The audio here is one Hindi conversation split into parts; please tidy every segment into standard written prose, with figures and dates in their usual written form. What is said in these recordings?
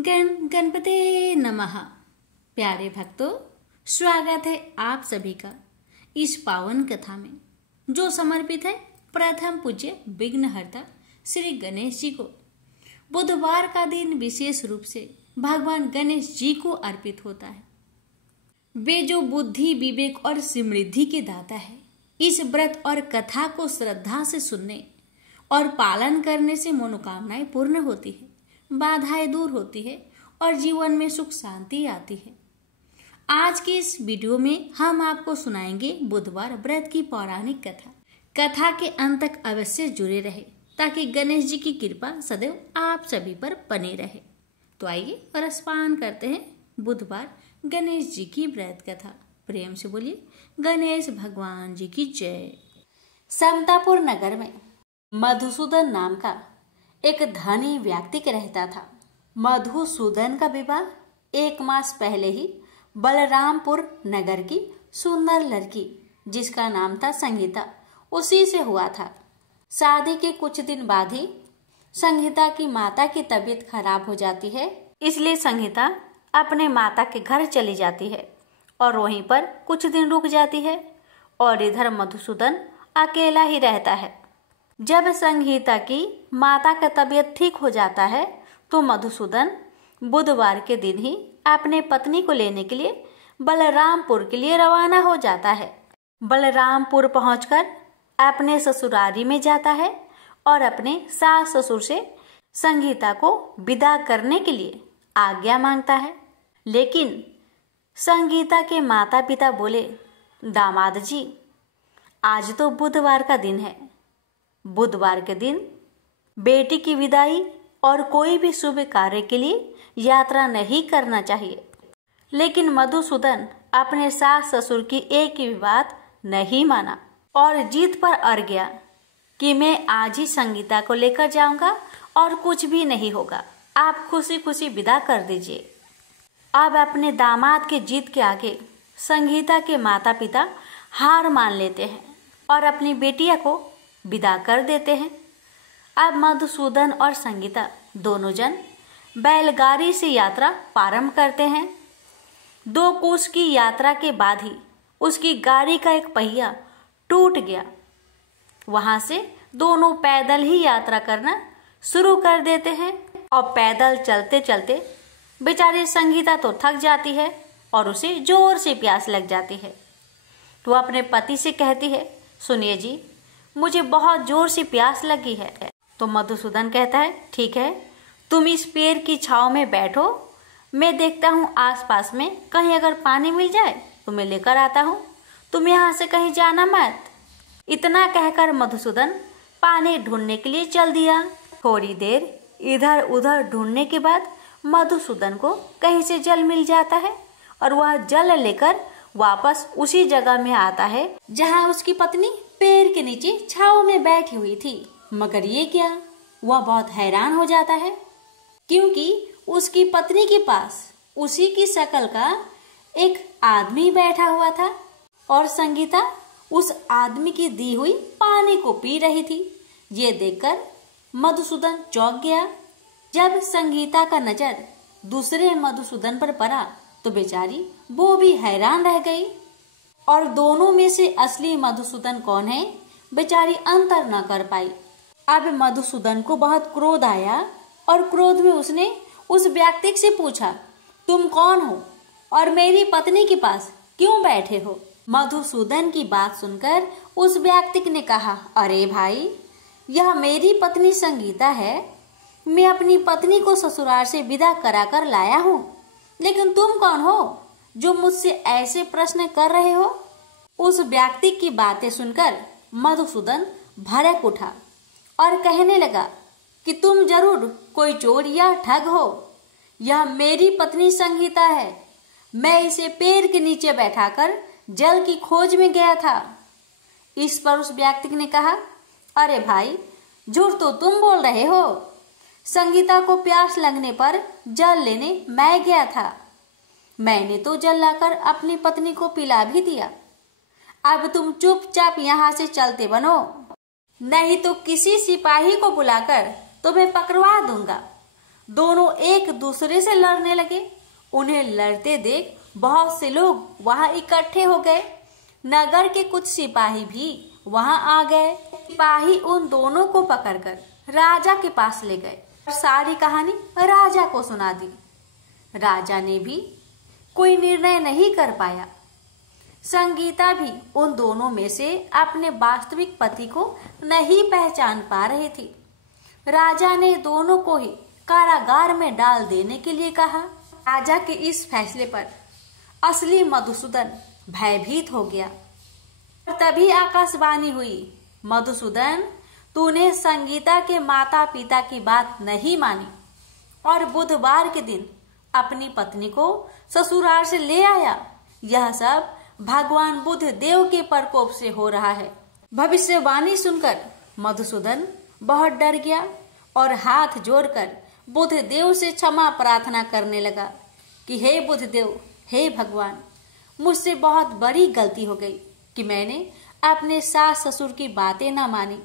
गणपते नमः। प्यारे भक्तों, स्वागत है आप सभी का इस पावन कथा में, जो समर्पित है प्रथम पूज्य विघ्नहर्ता श्री गणेश जी को। बुधवार का दिन विशेष रूप से भगवान गणेश जी को अर्पित होता है। वे जो बुद्धि, विवेक और समृद्धि के दाता है। इस व्रत और कथा को श्रद्धा से सुनने और पालन करने से मनोकामनाएं पूर्ण होती है, बाधाएं दूर होती है और जीवन में सुख शांति आती है। आज के इस वीडियो में हम आपको सुनाएंगे बुधवार व्रत की पौराणिक कथा। कथा के अंत तक अवश्य जुड़े रहे ताकि गणेश जी की कृपा सदैव आप सभी पर बनी रहे। तो आइए रसपान करते हैं बुधवार गणेश जी की व्रत कथा। प्रेम से बोलिए गणेश भगवान जी की जय। समतापुर नगर में मधुसूदन नाम का एक धनी व्यक्ति रहता था। मधुसूदन का विवाह 1 मास पहले ही बलरामपुर नगर की सुंदर लड़की, जिसका नाम था संगीता, उसी से हुआ था। शादी के कुछ दिन बाद ही संगीता की माता की तबीयत खराब हो जाती है। इसलिए संगीता अपने माता के घर चली जाती है और वहीं पर कुछ दिन रुक जाती है और इधर मधुसूदन अकेला ही रहता है। जब संगीता की माता का तबीयत ठीक हो जाता है तो मधुसूदन बुधवार के दिन ही अपने पत्नी को लेने के लिए बलरामपुर के लिए रवाना हो जाता है। बलरामपुर पहुंचकर अपने ससुरारी में जाता है और अपने सास ससुर से संगीता को विदा करने के लिए आज्ञा मांगता है। लेकिन संगीता के माता पिता बोले, दामाद जी, आज तो बुधवार का दिन है। बुधवार के दिन बेटी की विदाई और कोई भी शुभ कार्य के लिए यात्रा नहीं करना चाहिए। लेकिन मधुसूदन अपने सास ससुर की एक ही बात नहीं माना और जीत पर अड़ गया कि मैं आज ही संगीता को लेकर जाऊंगा और कुछ भी नहीं होगा, आप खुशी खुशी विदा कर दीजिए। अब अपने दामाद के जीत के आगे संगीता के माता पिता हार मान लेते हैं और अपनी बेटिया को विदा कर देते हैं। अब मधुसूदन और संगीता दोनों जन बैलगाड़ी से यात्रा प्रारंभ करते हैं। 2 कोस की यात्रा के बाद ही उसकी गाड़ी का एक पहिया टूट गया। वहां से दोनों पैदल ही यात्रा करना शुरू कर देते हैं और पैदल चलते चलते बेचारी संगीता तो थक जाती है और उसे जोर से प्यास लग जाती है। तो अपने पति से कहती है, सुनिए जी, मुझे बहुत जोर से प्यास लगी है। तो मधुसूदन कहता है, ठीक है, तुम इस पेड़ की छांव में बैठो, मैं देखता हूँ आसपास में कहीं अगर पानी मिल जाए तो मैं लेकर आता हूँ, तुम यहाँ से कहीं जाना मत। इतना कहकर मधुसूदन पानी ढूंढने के लिए चल दिया। थोड़ी देर इधर उधर ढूंढने के बाद मधुसूदन को कहीं से जल मिल जाता है और वह जल लेकर वापस उसी जगह में आता है जहाँ उसकी पत्नी पेड़ के नीचे छांव में बैठी हुई थी। मगर ये क्या, वह बहुत हैरान हो जाता है क्योंकि उसकी पत्नी के पास उसी की शक्ल का एक आदमी बैठा हुआ था और संगीता उस आदमी की दी हुई पानी को पी रही थी। ये देखकर मधुसूदन चौंक गया। जब संगीता का नजर दूसरे मधुसूदन पर पड़ा तो बेचारी वो भी हैरान रह गई और दोनों में से असली मधुसूदन कौन है बेचारी अंतर न कर पाई। अब मधुसूदन को बहुत क्रोध आया और क्रोध में उसने उस व्यक्ति से पूछा, तुम कौन हो और मेरी पत्नी के पास क्यों बैठे हो? मधुसूदन की बात सुनकर उस व्यक्ति ने कहा, अरे भाई, यह मेरी पत्नी संगीता है। मैं अपनी पत्नी को ससुराल से विदा कराकर लाया हूँ, लेकिन तुम कौन हो जो मुझसे ऐसे प्रश्न कर रहे हो? उस व्यक्ति की बातें सुनकर मधुसूदन भड़क उठा और कहने लगा कि तुम जरूर कोई चोर या ठग हो। यह मेरी पत्नी संगीता है। मैं इसे पेड़ के नीचे बैठाकर जल की खोज में गया था। इस पर उस व्यक्ति ने कहा, अरे भाई, झूठ तो तुम बोल रहे हो। संगीता को प्यास लगने पर जल लेने मैं गया था। मैंने तो जल लाकर अपनी पत्नी को पिला भी दिया। अब तुम चुपचाप यहाँ से चलते बनो, नहीं तो किसी सिपाही को बुलाकर तुम्हें पकड़वा दूंगा। दोनों एक दूसरे से लड़ने लगे। उन्हें लड़ते देख बहुत से लोग वहां इकट्ठे हो गए। नगर के कुछ सिपाही भी वहां आ गए। सिपाही उन दोनों को पकड़कर राजा के पास ले गए और सारी कहानी राजा को सुना दी। राजा ने भी कोई निर्णय नहीं कर पाया। संगीता भी उन दोनों में से अपने वास्तविक पति को नहीं पहचान पा रही थी। राजा ने दोनों को ही कारागार में डाल देने के लिए कहा। राजा के इस फैसले पर असली मधुसूदन भयभीत हो गया। तभी आकाशवाणी हुई, मधुसूदन, तूने संगीता के माता पिता की बात नहीं मानी और बुधवार के दिन अपनी पत्नी को ससुराल से ले आया। यह सब भगवान बुद्ध देव के प्रकोप से हो रहा है। भविष्यवाणी सुनकर मधुसूदन बहुत डर गया और हाथ जोड़कर बुद्ध देव से क्षमा प्रार्थना करने लगा कि हे बुद्ध देव, हे भगवान, मुझसे बहुत बड़ी गलती हो गई कि मैंने अपने सास ससुर की बातें न मानी।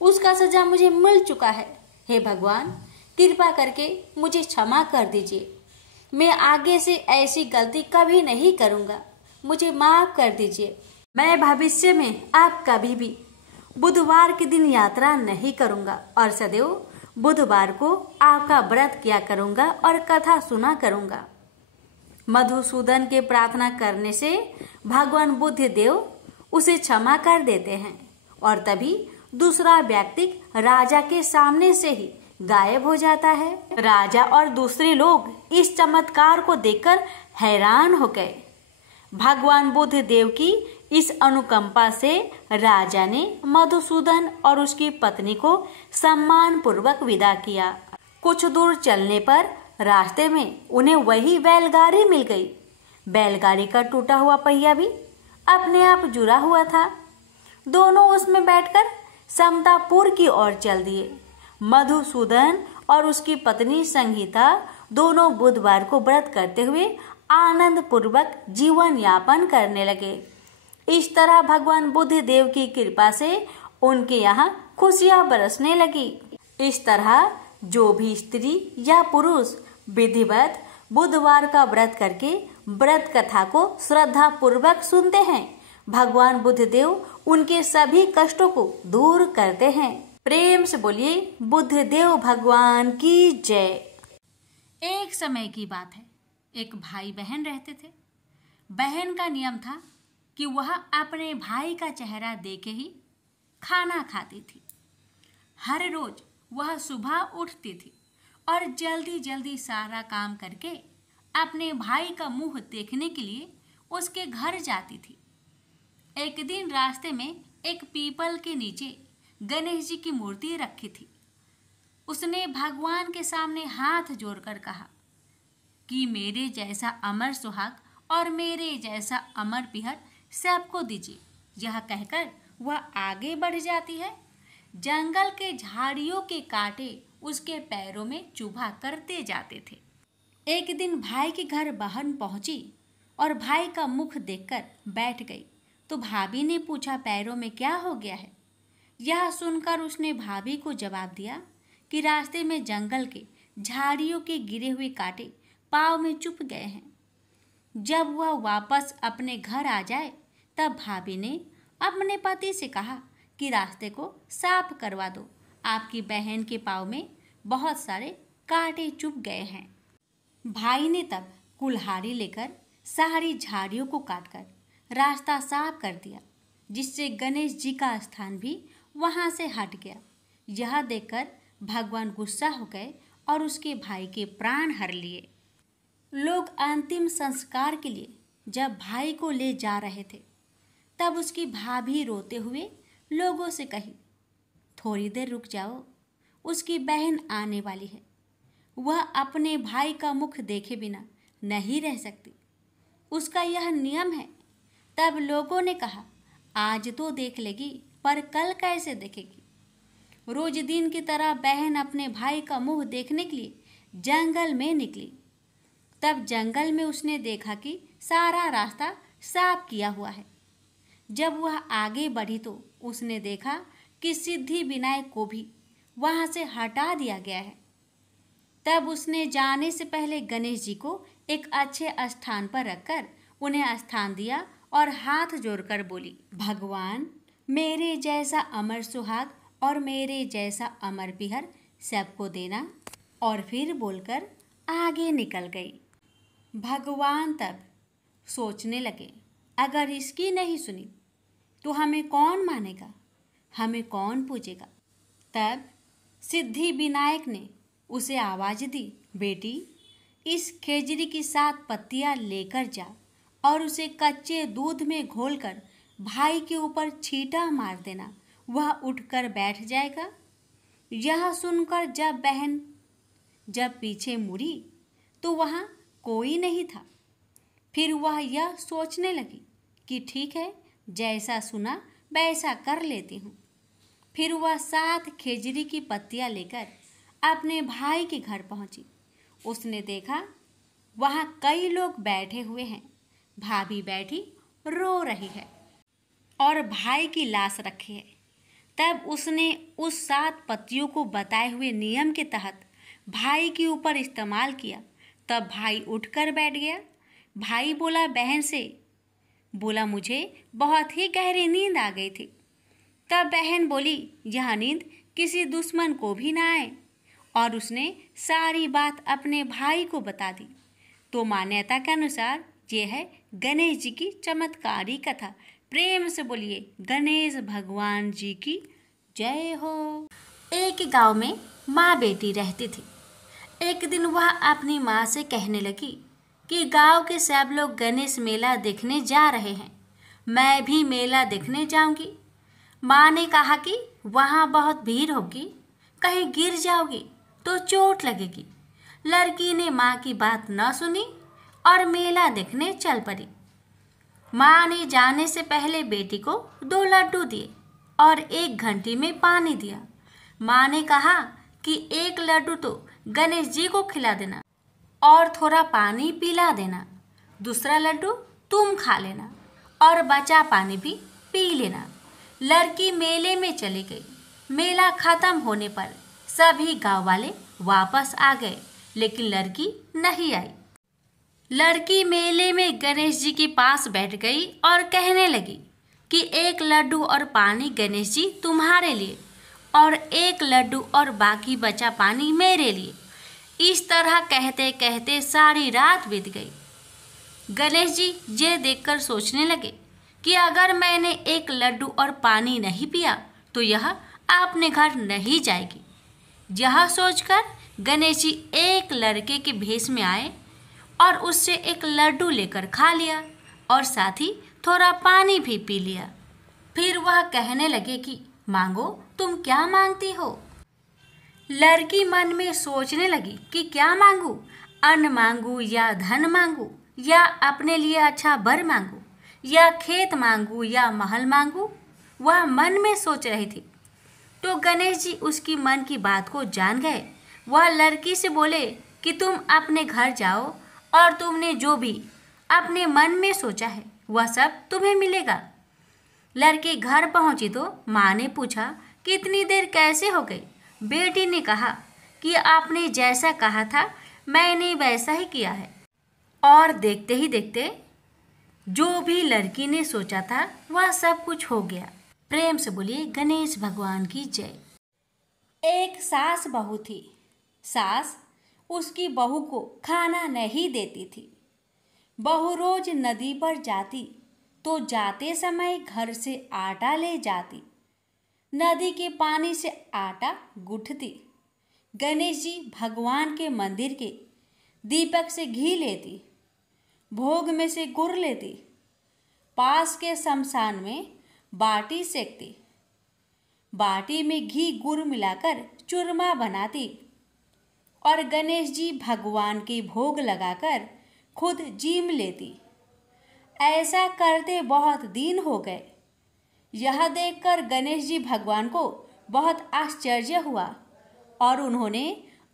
उसका सजा मुझे मिल चुका है। हे भगवान, कृपा करके मुझे क्षमा कर दीजिए। मैं आगे से ऐसी गलती कभी नहीं करूंगा। मुझे माफ कर दीजिए। मैं भविष्य में आप कभी भी बुधवार के दिन यात्रा नहीं करूंगा और सदैव बुधवार को आपका व्रत किया करूंगा और कथा सुना करूंगा। मधुसूदन के प्रार्थना करने से भगवान बुद्ध देव उसे क्षमा कर देते हैं और तभी दूसरा व्यक्ति राजा के सामने से ही गायब हो जाता है। राजा और दूसरे लोग इस चमत्कार को देखकर हैरान हो गए। भगवान बुद्ध देव की इस अनुकंपा से राजा ने मधुसूदन और उसकी पत्नी को सम्मान पूर्वक विदा किया। कुछ दूर चलने पर रास्ते में उन्हें वही बैलगाड़ी मिल गई। बैलगाड़ी का टूटा हुआ पहिया भी अपने आप जुड़ा हुआ था। दोनों उसमें बैठकर समतापुर की ओर चल दिए। मधुसूदन और उसकी पत्नी संगीता दोनों बुधवार को व्रत करते हुए आनंद पूर्वक जीवन यापन करने लगे। इस तरह भगवान बुद्ध देव की कृपा से उनके यहाँ खुशियां बरसने लगी। इस तरह जो भी स्त्री या पुरुष विधिवत बुधवार का व्रत करके व्रत कथा को श्रद्धा पूर्वक सुनते हैं, भगवान बुद्ध देव उनके सभी कष्टों को दूर करते हैं। प्रेम से बोलिए बुद्ध देव भगवान की जय। एक समय की बात है, एक भाई बहन रहते थे। बहन का नियम था कि वह अपने भाई का चेहरा देखे ही खाना खाती थी। हर रोज वह सुबह उठती थी और जल्दी जल्दी सारा काम करके अपने भाई का मुंह देखने के लिए उसके घर जाती थी। एक दिन रास्ते में एक पीपल के नीचे गणेश जी की मूर्ति रखी थी। उसने भगवान के सामने हाथ जोड़कर कहा कि मेरे जैसा अमर सुहाग और मेरे जैसा अमर पिहर सबको दीजिए। यह कहकर वह आगे बढ़ जाती है। जंगल के झाड़ियों के कांटे उसके पैरों में चुभा करते जाते थे। एक दिन भाई के घर बहन पहुंची और भाई का मुख देखकर बैठ गई तो भाभी ने पूछा, पैरों में क्या हो गया है? यह सुनकर उसने भाभी को जवाब दिया कि रास्ते में जंगल के झाड़ियों के गिरे हुए कांटे पाँव में चुभ गए हैं। जब वह वापस अपने घर आ जाए तब भाभी ने अपने पति से कहा कि रास्ते को साफ करवा दो, आपकी बहन के पाँव में बहुत सारे कांटे चुभ गए हैं। भाई ने तब कुल्हाड़ी लेकर सारी झाड़ियों को काटकर रास्ता साफ कर दिया, जिससे गणेश जी का स्थान भी वहां से हट गया। यह देखकर भगवान गुस्सा हो गए और उसके भाई के प्राण हर लिए। लोग अंतिम संस्कार के लिए जब भाई को ले जा रहे थे तब उसकी भाभी रोते हुए लोगों से कही, थोड़ी देर रुक जाओ, उसकी बहन आने वाली है। वह अपने भाई का मुख देखे बिना नहीं रह सकती, उसका यह नियम है। तब लोगों ने कहा, आज तो देख लेगी पर कल कैसे देखेगी? रोज दिन की तरह बहन अपने भाई का मुंह देखने के लिए जंगल में निकली। तब जंगल में उसने देखा कि सारा रास्ता साफ किया हुआ है। जब वह आगे बढ़ी तो उसने देखा कि सिद्धि विनायक को भी वहां से हटा दिया गया है। तब उसने जाने से पहले गणेश जी को एक अच्छे स्थान पर रखकर उन्हें स्थान दिया और हाथ जोड़कर बोली, भगवान मेरे जैसा अमर सुहाग और मेरे जैसा अमर पिहर सबको देना। और फिर बोलकर आगे निकल गई। भगवान तब सोचने लगे, अगर इसकी नहीं सुनी तो हमें कौन मानेगा, हमें कौन पूजेगा। तब सिद्धि विनायक ने उसे आवाज दी, बेटी इस खेजड़ी की 7 पत्तियां लेकर जा और उसे कच्चे दूध में घोलकर भाई के ऊपर छींटा मार देना, वह उठकर बैठ जाएगा। यह सुनकर जब बहन पीछे मुड़ी तो वहाँ कोई नहीं था। फिर वह यह सोचने लगी कि ठीक है, जैसा सुना वैसा कर लेती हूँ। फिर वह 7 खेजड़ी की पत्तियां लेकर अपने भाई के घर पहुंची। उसने देखा वहाँ कई लोग बैठे हुए हैं। भाभी बैठी रो रही है और भाई की लाश रखी है। तब उसने उस 7 पत्तियों को बताए हुए नियम के तहत भाई के ऊपर इस्तेमाल किया। तब भाई उठकर बैठ गया। भाई बोला बहन से, बोला मुझे बहुत ही गहरी नींद आ गई थी। तब बहन बोली, यह नींद किसी दुश्मन को भी ना आए। और उसने सारी बात अपने भाई को बता दी। तो मान्यता के अनुसार ये है गणेश जी की चमत्कारी कथा। प्रेम से बोलिए गणेश भगवान जी की जय हो। एक गांव में माँ बेटी रहती थी। एक दिन वह अपनी माँ से कहने लगी कि गांव के सब लोग गणेश मेला देखने जा रहे हैं, मैं भी मेला देखने जाऊंगी। माँ ने कहा कि वहाँ बहुत भीड़ होगी, कहीं गिर जाओगी तो चोट लगेगी। लड़की ने माँ की बात न सुनी और मेला देखने चल पड़ी। माँ ने जाने से पहले बेटी को 2 लड्डू दिए और 1 घंटी में पानी दिया। माँ ने कहा कि 1 लड्डू तो गणेश जी को खिला देना और थोड़ा पानी पिला देना, दूसरा लड्डू तुम खा लेना और बचा पानी भी पी लेना। लड़की मेले में चली गई। मेला खत्म होने पर सभी गांव वाले वापस आ गए, लेकिन लड़की नहीं आई। लड़की मेले में गणेश जी के पास बैठ गई और कहने लगी कि 1 लड्डू और पानी गणेश जी तुम्हारे लिए और 1 लड्डू और बाकी बचा पानी मेरे लिए। इस तरह कहते कहते सारी रात बीत गई। गणेश जी ये देखकर सोचने लगे कि अगर मैंने 1 लड्डू और पानी नहीं पिया तो यह अपने घर नहीं जाएगी। यह सोचकर गणेश जी एक लड़के के भेष में आए और उससे 1 लड्डू लेकर खा लिया और साथ ही थोड़ा पानी भी पी लिया। फिर वह कहने लगे कि मांगो, तुम क्या मांगती हो। लड़की मन में सोचने लगी कि क्या मांगू, अन्न मांगू या धन मांगू या अपने लिए अच्छा वर मांगू या खेत मांगू या महल मांगू। वह मन में सोच रही थी। तो गणेश जी उसकी मन की बात को जान गए। वह लड़की से बोले कि तुम अपने घर जाओ और तुमने जो भी अपने मन में सोचा है वह सब तुम्हें मिलेगा। लड़की घर पहुंची तो माँ ने पूछा कि इतनी देर कैसे हो गई। बेटी ने कहा कि आपने जैसा कहा था मैंने वैसा ही किया है। और देखते ही देखते जो भी लड़की ने सोचा था वह सब कुछ हो गया। प्रेम से बोलिए गणेश भगवान की जय। एक सास बहू थी। सास उसकी बहू को खाना नहीं देती थी। बहू रोज नदी पर जाती तो जाते समय घर से आटा ले जाती। नदी के पानी से आटा गूंथती। गणेश जी भगवान के मंदिर के दीपक से घी लेती, भोग में से गुड़ लेती, पास के शमशान में बाटी सेकती, बाटी में घी गुड़ मिलाकर चूरमा बनाती और गणेश जी भगवान के भोग लगाकर खुद जीम लेती। ऐसा करते बहुत दिन हो गए। यह देखकर गणेश जी भगवान को बहुत आश्चर्य हुआ और उन्होंने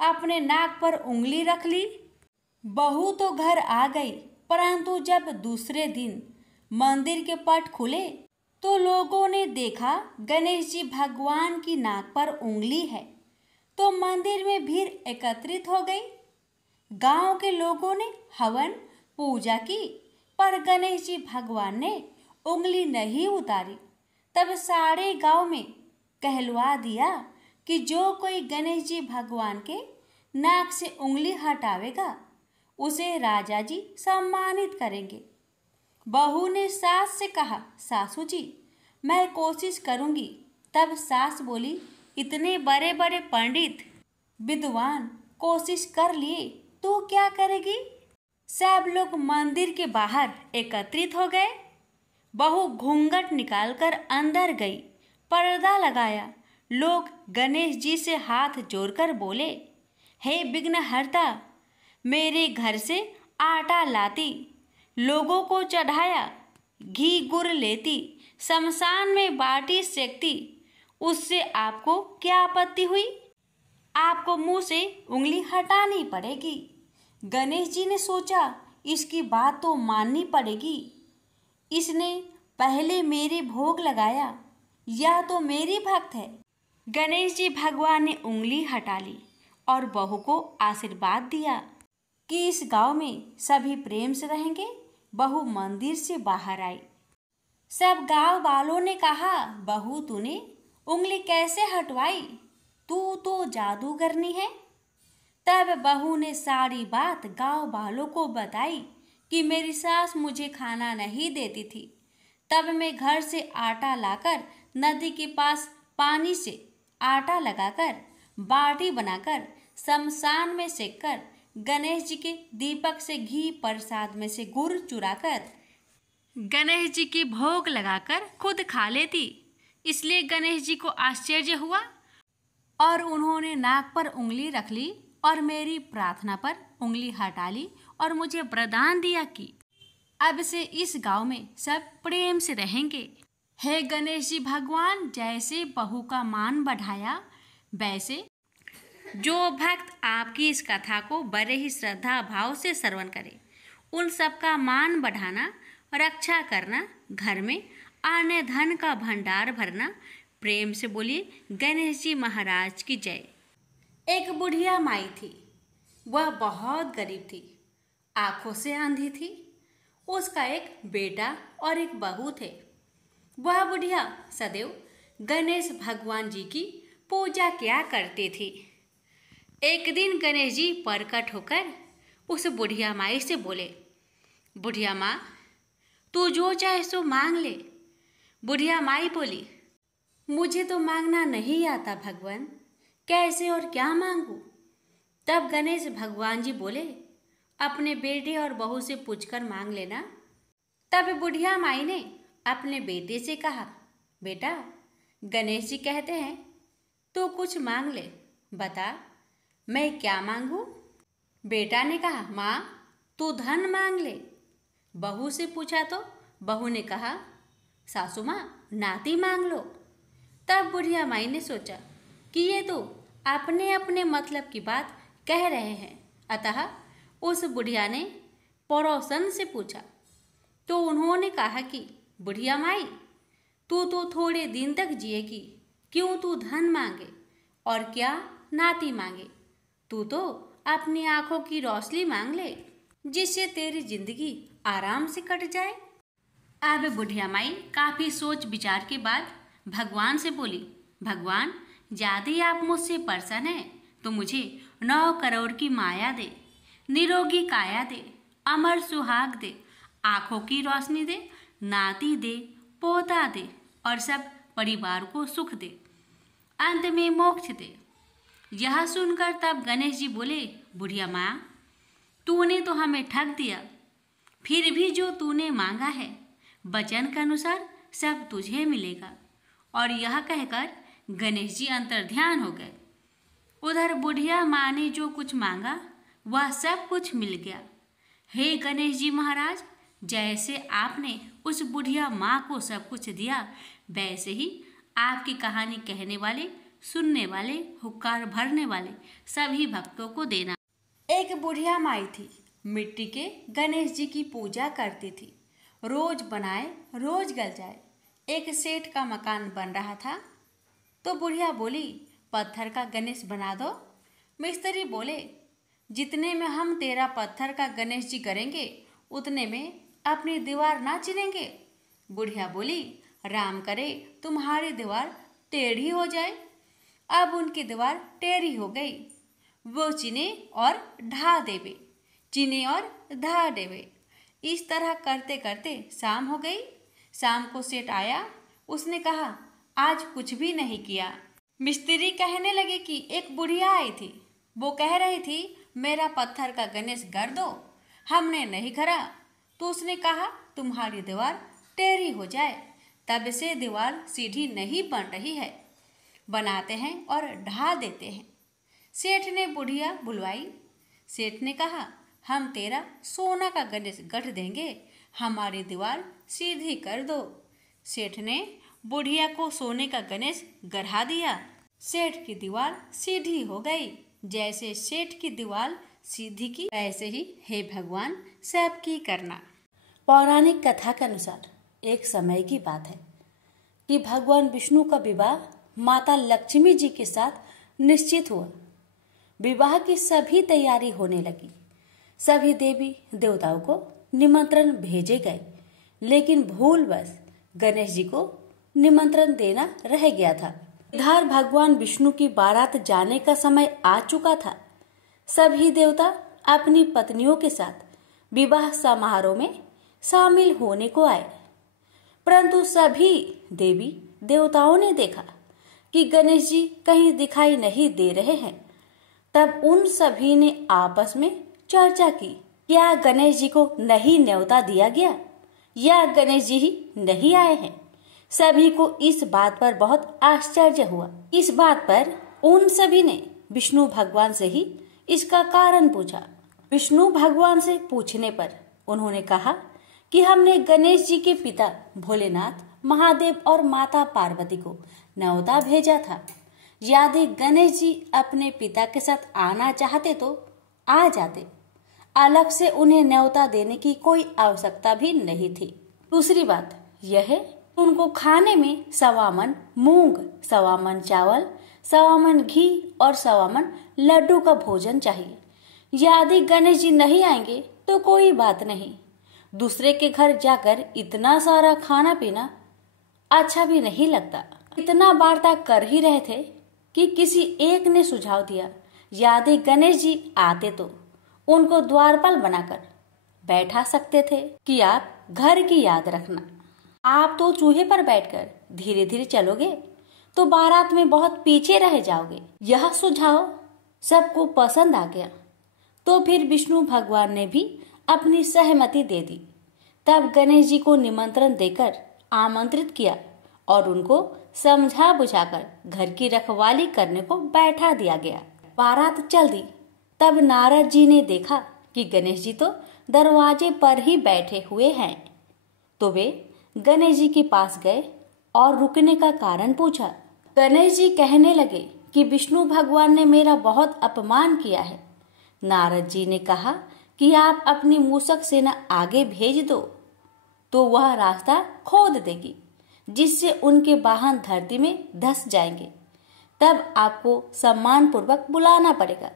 अपने नाक पर उंगली रख ली। बहू तो घर आ गई, परंतु जब दूसरे दिन मंदिर के पट खुले तो लोगों ने देखा गणेश जी भगवान की नाक पर उंगली है। तो मंदिर में भीड़ एकत्रित हो गई। गांव के लोगों ने हवन पूजा की, पर गणेश जी भगवान ने उंगली नहीं उतारी। तब सारे गांव में कहलवा दिया कि जो कोई गणेश जी भगवान के नाक से उंगली हटावेगा उसे राजा जी सम्मानित करेंगे। बहू ने सास से कहा, सासू जी मैं कोशिश करूंगी। तब सास बोली, इतने बड़े बड़े पंडित विद्वान कोशिश कर लिए, तू क्या करेगी? सब लोग मंदिर के बाहर एकत्रित हो गए। बहू घूंघट निकालकर अंदर गई, पर्दा लगाया। लोग गणेश जी से हाथ जोड़कर बोले, हे विघ्नहर्ता, मेरे घर से आटा लाती, लोगों को चढ़ाया, घी गुड़ लेती, शमशान में बाटी सेकती, उससे आपको क्या आपत्ति हुई? आपको मुंह से उंगली हटानी पड़ेगी। गणेश जी ने सोचा, इसकी बात तो माननी पड़ेगी। इसने पहले मेरे भोग लगाया, यह तो मेरी भक्त है। गणेश जी भगवान ने उंगली हटा ली और बहू को आशीर्वाद दिया कि इस गांव में सभी प्रेम से रहेंगे। बहू मंदिर से बाहर आई। सब गांव वालों ने कहा, बहू तूने उंगली कैसे हटवाई? तू तो जादूगरनी है। तब बहू ने सारी बात गांव वालों को बताई कि मेरी सास मुझे खाना नहीं देती थी। तब मैं घर से आटा लाकर नदी के पास पानी से आटा लगाकर बाटी बनाकर शमशान में सेककर गणेश जी के दीपक से घी, प्रसाद में से गुड़ चुराकर गणेश जी के भोग लगाकर खुद खा लेती। इसलिए गणेश जी को आश्चर्य हुआ और उन्होंने नाक पर उंगली रख ली और मेरी प्रार्थना पर उंगली हटा ली और मुझे वरदान दिया कि अब से इस गांव में सब प्रेम से रहेंगे। हे गणेश जी भगवान, जैसे बहू का मान बढ़ाया, वैसे जो भक्त आपकी इस कथा को बड़े ही श्रद्धा भाव से श्रवण करे, उन सबका मान बढ़ाना, रक्षा करना, घर में अन्न धन का भंडार भरना। प्रेम से बोलिए गणेश जी महाराज की जय। एक बुढ़िया माई थी। वह बहुत गरीब थी, आंखों से अंधी थी। उसका एक बेटा और एक बहू थे। वह बुढ़िया सदैव गणेश भगवान जी की पूजा किया करती थी। एक दिन गणेश जी प्रकट होकर उस बुढ़िया माई से बोले, बुढ़िया माँ, तू जो चाहे सो मांग ले। बुढ़िया माई बोली, मुझे तो मांगना नहीं आता भगवान, कैसे और क्या मांगू? तब गणेश भगवान जी बोले, अपने बेटे और बहू से पूछकर मांग लेना। तब बुढ़िया माई ने अपने बेटे से कहा, बेटा, गणेश जी कहते हैं तू कुछ मांग ले, बता मैं क्या मांगू? बेटा ने कहा, माँ तू धन मांग ले। बहू से पूछा तो बहू ने कहा, सासू माँ नाती मांग लो। तब बुढ़िया माई ने सोचा कि ये तो अपने अपने मतलब की बात कह रहे हैं, अतः उस बुढ़िया ने पड़ोसन से पूछा तो उन्होंने कहा कि बुढ़िया माई, तू तो थोड़े दिन तक जिएगी, क्यों तू धन मांगे और क्या नाती मांगे? तू तो अपनी आंखों की रोशनी मांग ले, जिससे तेरी जिंदगी आराम से कट जाए। अब बुढ़िया माई काफ़ी सोच विचार के बाद भगवान से बोली, भगवान, यदि आप मुझसे प्रसन्न हैं तो मुझे 9 करोड़ की माया दे, निरोगी काया दे, अमर सुहाग दे, आँखों की रोशनी दे, नाती दे, पोता दे और सब परिवार को सुख दे, अंत में मोक्ष दे। यह सुनकर तब गणेश जी बोले, बुढ़िया माँ, तूने तो हमें ठग दिया, फिर भी जो तूने मांगा है वचन के अनुसार सब तुझे मिलेगा। और यह कहकर गणेश जी अंतर्ध्यान हो गए। उधर बुढ़िया माँ ने जो कुछ मांगा वह सब कुछ मिल गया। हे गणेश जी महाराज, जैसे आपने उस बुढ़िया माँ को सब कुछ दिया, वैसे ही आपकी कहानी कहने वाले, सुनने वाले, हुक्कार भरने वाले सभी भक्तों को देना। एक बुढ़िया माई थी, मिट्टी के गणेश जी की पूजा करती थी। रोज बनाए रोज गल जाए। एक सेठ का मकान बन रहा था तो बुढ़िया बोली, पत्थर का गणेश बना दो। मिस्त्री बोले, जितने में हम तेरा पत्थर का गणेश जी करेंगे उतने में अपनी दीवार ना चिनेंगे। बुढ़िया बोली, राम करे तुम्हारी दीवार टेढ़ी हो जाए। अब उनकी दीवार टेढ़ी हो गई। वो चिने और ढा देवे, चिने और ढा देवे। इस तरह करते करते शाम हो गई। शाम को सेठ आया। उसने कहा, आज कुछ भी नहीं किया। मिस्त्री कहने लगे कि एक बुढ़िया आई थी, वो कह रही थी मेरा पत्थर का गणेश कर दो। हमने नहीं करा तो उसने कहा तुम्हारी दीवार टेढ़ी हो जाए। तब से दीवार सीधी नहीं बन रही है। बनाते हैं और ढा देते हैं। सेठ ने बुढ़िया बुलवाई। सेठ ने कहा, हम तेरा सोना का गणेश गढ़ देंगे, हमारी दीवार सीधी कर दो। सेठ ने बुढ़िया को सोने का गणेश गढ़ा दिया। सेठ की दीवार सीधी हो गई। जैसे सेठ की दीवार सीधी की, वैसे ही हे भगवान सबकी करना। पौराणिक कथा के अनुसार एक समय की बात है कि भगवान विष्णु का विवाह माता लक्ष्मी जी के साथ निश्चित हुआ। विवाह की सभी तैयारी होने लगी। सभी देवी देवताओं को निमंत्रण भेजे गए, लेकिन भूलवश गणेश जी को निमंत्रण देना रह गया था। इधर भगवान विष्णु की बारात जाने का समय आ चुका था। सभी देवता अपनी पत्नियों के साथ विवाह समारोह में शामिल होने को आए, परंतु सभी देवी देवताओं ने देखा कि गणेश जी कहीं दिखाई नहीं दे रहे हैं। तब उन सभी ने आपस में चर्चा की, क्या गणेश जी को नहीं न्योता दिया गया या गणेश जी ही नहीं आए हैं। सभी को इस बात पर बहुत आश्चर्य हुआ। इस बात पर उन सभी ने विष्णु भगवान से ही इसका कारण पूछा। विष्णु भगवान से पूछने पर उन्होंने कहा कि हमने गणेश जी के पिता भोलेनाथ, महादेव और माता पार्वती को न्योता भेजा था। यदि गणेश जी अपने पिता के साथ आना चाहते तो आ जाते। अलग से उन्हें न्योता देने की कोई आवश्यकता भी नहीं थी। दूसरी बात यह है, उनको खाने में 1.25 मन मूंग, 1.25 मन चावल, 1.25 मन घी और 1.25 मन लड्डू का भोजन चाहिए। यदि गणेश जी नहीं आएंगे तो कोई बात नहीं, दूसरे के घर जाकर इतना सारा खाना पीना अच्छा भी नहीं लगता। इतना वार्ता कर ही रहे थे कि किसी एक ने सुझाव दिया, यदि गणेश जी आते तो उनको द्वारपाल बनाकर बैठा सकते थे कि आप घर की याद रखना। आप तो चूहे पर बैठकर धीरे धीरे चलोगे तो बारात में बहुत पीछे रह जाओगे। यह सुझाव सबको पसंद आ गया। तो फिर विष्णु भगवान ने भी अपनी सहमति दे दी। तब गणेश जी को निमंत्रण देकर आमंत्रित किया और उनको समझा बुझाकर घर की रखवाली करने को बैठा दिया गया। बारात चल दी। तब नारद जी ने देखा कि गणेश जी तो दरवाजे पर ही बैठे हुए हैं। तो वे गणेश जी के पास गए और रुकने का कारण पूछा। गणेश जी कहने लगे कि विष्णु भगवान ने मेरा बहुत अपमान किया है। नारद जी ने कहा कि आप अपनी मूषक सेना आगे भेज दो तो वह रास्ता खोद देगी, जिससे उनके वाहन धरती में धंस जाएंगे। तब आपको सम्मान पूर्वक बुलाना पड़ेगा।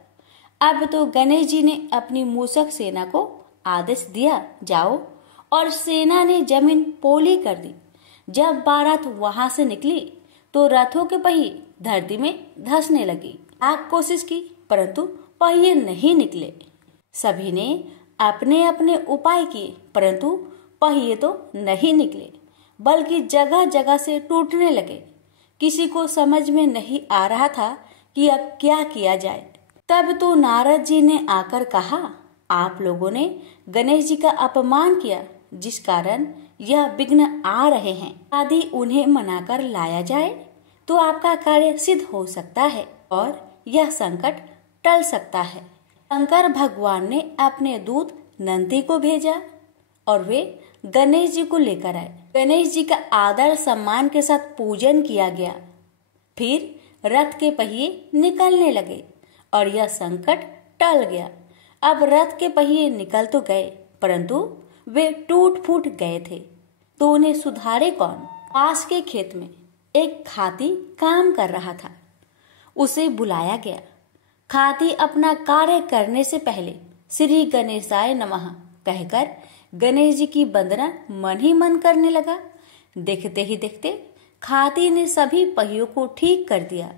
अब तो गणेश जी ने अपनी मूषक सेना को आदेश दिया, जाओ, और सेना ने जमीन पोली कर दी। जब बारात वहां से निकली तो रथों के पहिए धरती में धंसने लगी। लाख कोशिश की परंतु पहिए नहीं निकले। सभी ने अपने अपने उपाय किए परंतु पहिए तो नहीं निकले, बल्कि जगह जगह से टूटने लगे। किसी को समझ में नहीं आ रहा था कि अब क्या किया जाए। तब तो नारद जी ने आकर कहा, आप लोगों ने गणेश जी का अपमान किया, जिस कारण यह विघ्न आ रहे हैं। यदि उन्हें मनाकर लाया जाए तो आपका कार्य सिद्ध हो सकता है और यह संकट टल सकता है। शंकर भगवान ने अपने दूत नंदी को भेजा और वे गणेश जी को लेकर आए। गणेश जी का आदर सम्मान के साथ पूजन किया गया। फिर रथ के पहिए निकलने लगे और यह संकट टल गया। अब रथ के पहिए निकल तो गए परंतु वे टूट फूट गए थे, तो उन्हें सुधारे कौन। पास के खेत में एक हाथी काम कर रहा था। उसे बुलाया गया। खाती अपना कार्य करने से पहले श्री गणेशाय नमः कहकर गणेश जी की वंदना मन ही मन करने लगा। देखते ही देखते खाती ने सभी पहियों को ठीक कर दिया।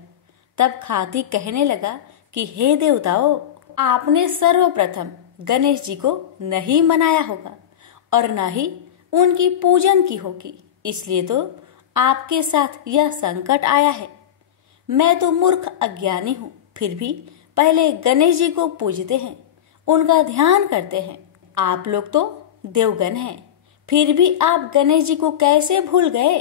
तब खाती कहने लगा कि हे देवताओं, आपने सर्वप्रथम गणेश जी को नहीं मनाया होगा और न ही उनकी पूजन की होगी, इसलिए तो आपके साथ यह संकट आया है। मैं तो मूर्ख अज्ञानी हूँ, फिर भी पहले गणेश जी को पूजते हैं, उनका ध्यान करते हैं। आप लोग तो देवगण हैं, फिर भी आप गणेश जी को कैसे भूल गए?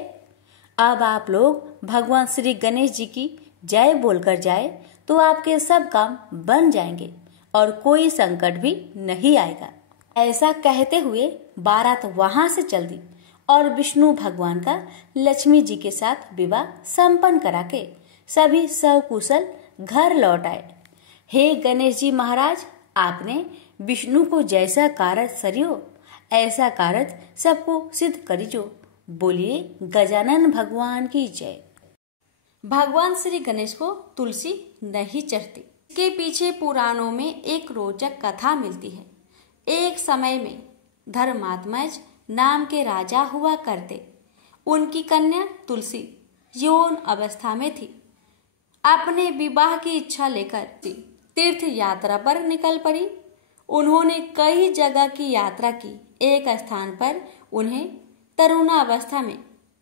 अब आप लोग भगवान श्री गणेश जी की जय बोलकर जाए तो आपके सब काम बन जाएंगे और कोई संकट भी नहीं आएगा। ऐसा कहते हुए बारात वहां से चल दी और विष्णु भगवान का लक्ष्मी जी के साथ विवाह संपन्न करा के सभी सकुशल घर लौट आए। हे गणेश जी महाराज, आपने विष्णु को जैसा कार्य सरियो ऐसा कार्य सबको सिद्ध करिजो। बोलिए गजानन भगवान की जय। भगवान श्री गणेश को तुलसी नहीं चढ़ती। इसके पीछे पुराणों में एक रोचक कथा मिलती है। एक समय में धर्मात्मज नाम के राजा हुआ करते। उनकी कन्या तुलसी यौन अवस्था में थी। अपने विवाह की इच्छा लेकर तीर्थ यात्रा पर निकल पड़ी। उन्होंने कई जगह की यात्रा की। एक स्थान पर उन्हें तरुणावस्था में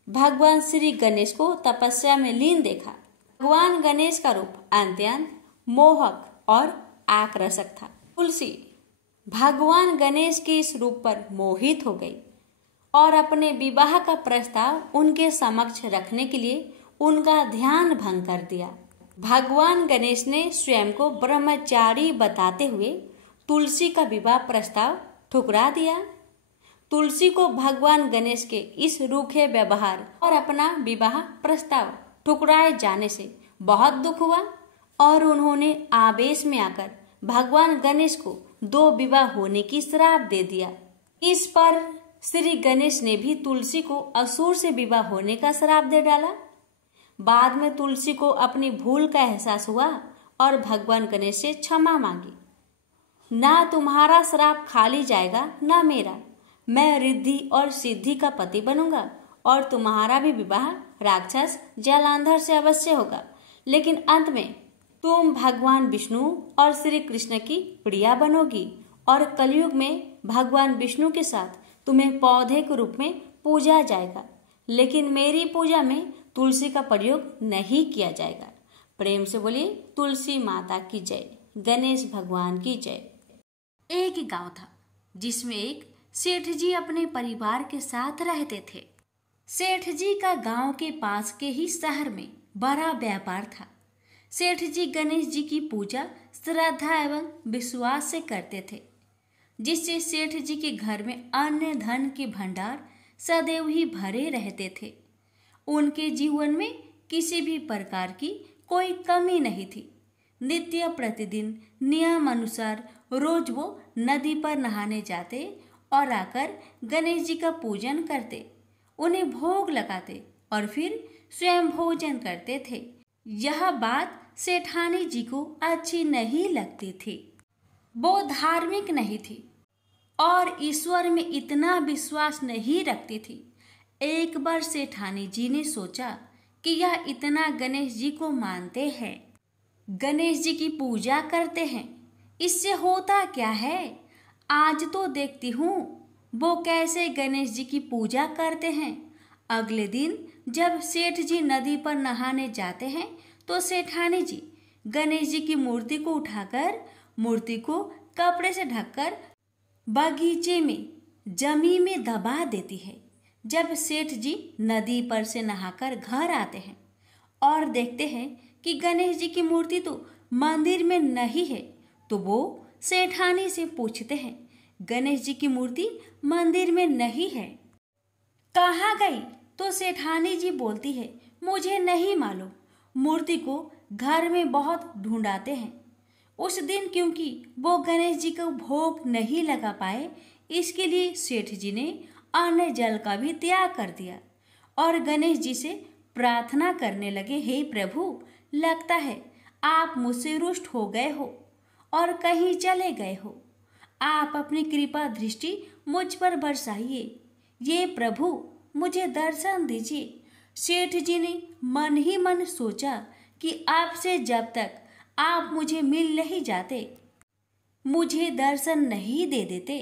भगवान श्री गणेश को तपस्या में लीन देखा। भगवान गणेश का रूप अत्यंत मोहक और आकर्षक था। तुलसी भगवान गणेश के इस रूप पर मोहित हो गई और अपने विवाह का प्रस्ताव उनके समक्ष रखने के लिए उनका ध्यान भंग कर दिया। भगवान गणेश ने स्वयं को ब्रह्मचारी बताते हुए तुलसी का विवाह प्रस्ताव ठुकरा दिया। तुलसी को भगवान गणेश के इस रूखे व्यवहार और अपना विवाह प्रस्ताव ठुकराए जाने से बहुत दुख हुआ और उन्होंने आवेश में आकर भगवान गणेश को 2 विवाह होने की श्राप दे दिया। इस पर श्री गणेश ने भी तुलसी को असुर से विवाह होने का श्राप दे डाला। बाद में तुलसी को अपनी भूल का एहसास हुआ और भगवान गणेश से क्षमा मांगी। ना तुम्हारा श्राप खाली जाएगा ना मेरा। मैं रिद्धि और सिद्धि का पति बनूंगा और तुम्हारा भी विवाह राक्षस जलांधर से अवश्य होगा, लेकिन अंत में तुम भगवान विष्णु और श्री कृष्ण की प्रिया बनोगी और कलयुग में भगवान विष्णु के साथ तुम्हें पौधे के रूप में पूजा जाएगा, लेकिन मेरी पूजा में तुलसी का प्रयोग नहीं किया जाएगा। प्रेम से बोलिए तुलसी माता की जय, गणेश भगवान की जय। एक गांव था जिसमें एक सेठ जी अपने परिवार के साथ रहते थे। सेठ जी का गांव के पास के ही शहर में बड़ा व्यापार था। सेठ जी गणेश जी की पूजा श्रद्धा एवं विश्वास से करते थे, जिससे सेठ जी के घर में अन्न धन के भंडार सदैव ही भरे रहते थे। उनके जीवन में किसी भी प्रकार की कोई कमी नहीं थी। नित्य प्रतिदिन नियम अनुसार रोज वो नदी पर नहाने जाते और आकर गणेश जी का पूजन करते, उन्हें भोग लगाते और फिर स्वयं भोजन करते थे। यह बात सेठानी जी को अच्छी नहीं लगती थी। वो धार्मिक नहीं थी और ईश्वर में इतना विश्वास नहीं रखती थी। एक बार सेठानी जी ने सोचा कि यह इतना गणेश जी को मानते हैं, गणेश जी की पूजा करते हैं, इससे होता क्या है? आज तो देखती हूँ वो कैसे गणेश जी की पूजा करते हैं। अगले दिन जब सेठ जी नदी पर नहाने जाते हैं तो सेठानी जी गणेश जी की मूर्ति को उठाकर मूर्ति को कपड़े से ढककर बगीचे में जमीन में दबा देती है। जब सेठ जी नदी पर से नहाकर घर आते हैं और देखते हैं कि गणेश जी की मूर्ति तो मंदिर में नहीं है, तो वो सेठानी से पूछते हैं, गणेश जी की मूर्ति मंदिर में नहीं है, कहाँ गई? तो सेठानी जी बोलती है, मुझे नहीं मालूम, मूर्ति को घर में बहुत ढूंढाते हैं। उस दिन क्योंकि वो गणेश जी को भोग नहीं लगा पाए, इसके लिए सेठ जी ने अन्न जल का भी त्याग कर दिया और गणेश जी से प्रार्थना करने लगे, हे प्रभु, लगता है आप मुझसे रुष्ट हो गए हो और कहीं चले गए हो। आप अपनी कृपा दृष्टि मुझ पर बरसाइए। ये प्रभु, मुझे दर्शन दीजिए। सेठ जी ने मन ही मन सोचा कि आपसे जब तक आप मुझे मिल नहीं जाते, मुझे दर्शन नहीं दे देते,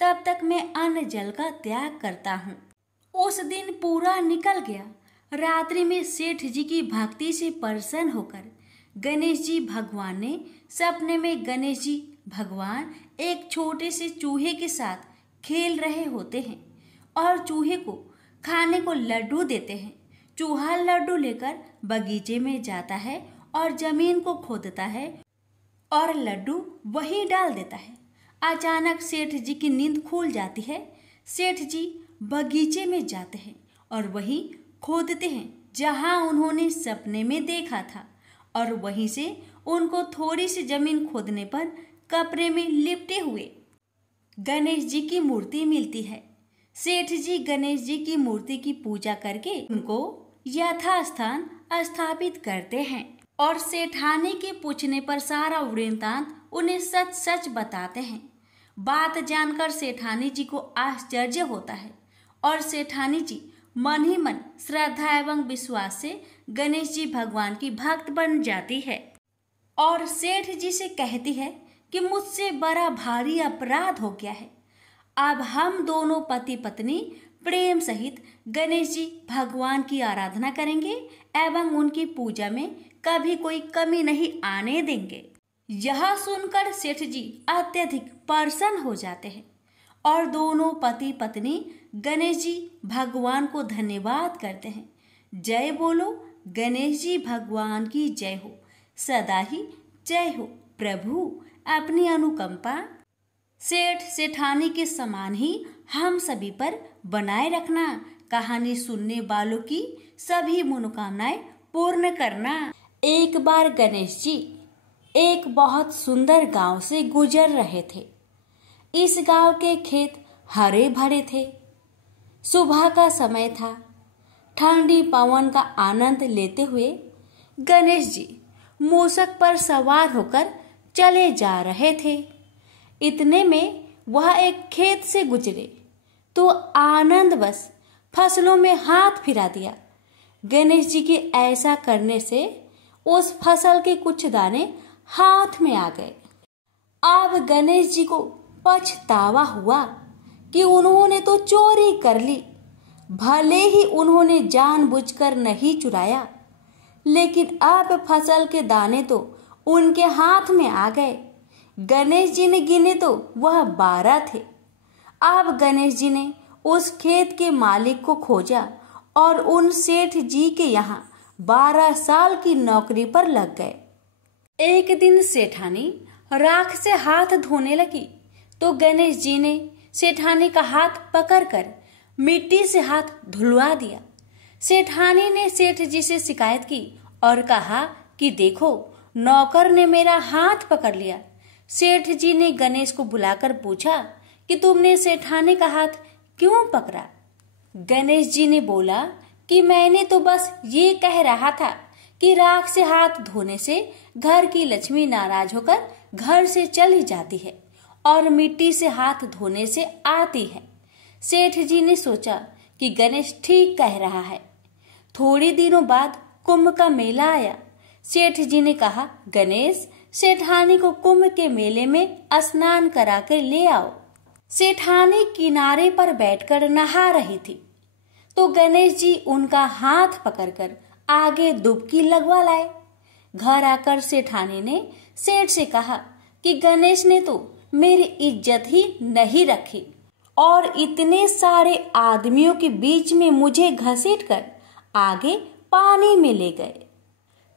तब तक मैं अन्न जल का त्याग करता हूँ। उस दिन पूरा निकल गया। रात्रि में सेठ जी की भक्ति से प्रसन्न होकर गणेश जी भगवान ने सपने में गणेश जी भगवान एक छोटे से चूहे के साथ खेल रहे होते हैं और चूहे को खाने को लड्डू देते हैं। चूहा लड्डू लेकर बगीचे में जाता है और जमीन को खोदता है और लड्डू वहीं डाल देता है। अचानक सेठ जी की नींद खुल जाती है। सेठ जी बगीचे में जाते हैं और वहीं खोदते हैं जहां उन्होंने सपने में देखा था, और वहीं से उनको थोड़ी सी जमीन खोदने पर कपड़े में लिपटे हुए गणेश जी की मूर्ति मिलती है। सेठ जी गणेश जी की मूर्ति की पूजा करके उनको यथास्थान स्थापित करते हैं और सेठानी के पूछने पर सारा वृत्तांत उन्हें सच सच बताते हैं। बात जानकर सेठानी जी को आश्चर्य होता है और सेठानी जी मन ही मन श्रद्धा एवं विश्वास से गणेश जी भगवान की भक्त बन जाती है और सेठ जी से कहती है कि मुझसे बड़ा भारी अपराध हो गया है। अब हम दोनों पति पत्नी प्रेम सहित गणेश जी भगवान की आराधना करेंगे एवं उनकी पूजा में कभी कोई कमी नहीं आने देंगे। यह सुनकर सेठ जी अत्यधिक प्रसन्न हो जाते हैं और दोनों पति पत्नी गणेश जी भगवान को धन्यवाद करते हैं। जय बोलो, गणेश जी भगवान की जय हो, सदा ही जय हो। प्रभु अपनी अनुकंपा सेठ सेठानी के समान ही हम सभी पर बनाए रखना। कहानी सुनने वालों की सभी मनोकामनाएं पूर्ण करना। एक बार गणेश जी एक बहुत सुंदर गांव से गुजर रहे थे। इस गांव के खेत हरे भरे थे। सुबह का समय था। ठंडी पवन का आनंद लेते हुए गणेश जी मूषक पर सवार होकर चले जा रहे थे। इतने में वह एक खेत से गुजरे तो आनंदवश फसलों में हाथ फिरा दिया। गणेश जी के ऐसा करने से उस फसल के कुछ दाने हाथ में आ गए। अब गणेश जी को पछतावा हुआ कि उन्होंने तो चोरी कर ली। भले ही उन्होंने जानबूझकर नहीं चुराया, लेकिन अब फसल के दाने तो उनके हाथ में आ गए। गणेश जी ने गिने तो वह 12 थे। अब गणेश जी ने उस खेत के मालिक को खोजा और उन सेठ जी के यहाँ 12 साल की नौकरी पर लग गए। एक दिन सेठानी राख से हाथ धोने लगी तो गणेश जी ने सेठानी का हाथ पकड़कर मिट्टी से हाथ धुलवा दिया। सेठानी ने सेठ जी से शिकायत की और कहा कि देखो, नौकर ने मेरा हाथ पकड़ लिया। सेठ जी ने गणेश को बुलाकर पूछा कि तुमने सेठानी का हाथ क्यों पकड़ा? गणेश जी ने बोला कि मैंने तो बस ये कह रहा था कि राख से हाथ धोने से घर की लक्ष्मी नाराज होकर घर से चली जाती है और मिट्टी से हाथ धोने से आती है। सेठ जी ने सोचा कि गणेश ठीक कह रहा है। थोड़े दिनों बाद कुंभ का मेला आया। सेठ जी ने कहा, गणेश, सेठानी को कुंभ के मेले में स्नान करा कर ले आओ। सेठानी किनारे पर बैठकर नहा रही थी तो गणेश जी उनका हाथ पकड़कर आगे डुबकी लगवा लाए। घर आकर सेठानी ने सेठ से कहा कि गणेश ने तो मेरी इज्जत ही नहीं रखी और इतने सारे आदमियों के बीच में मुझे घसीटकर आगे पानी में ले गए।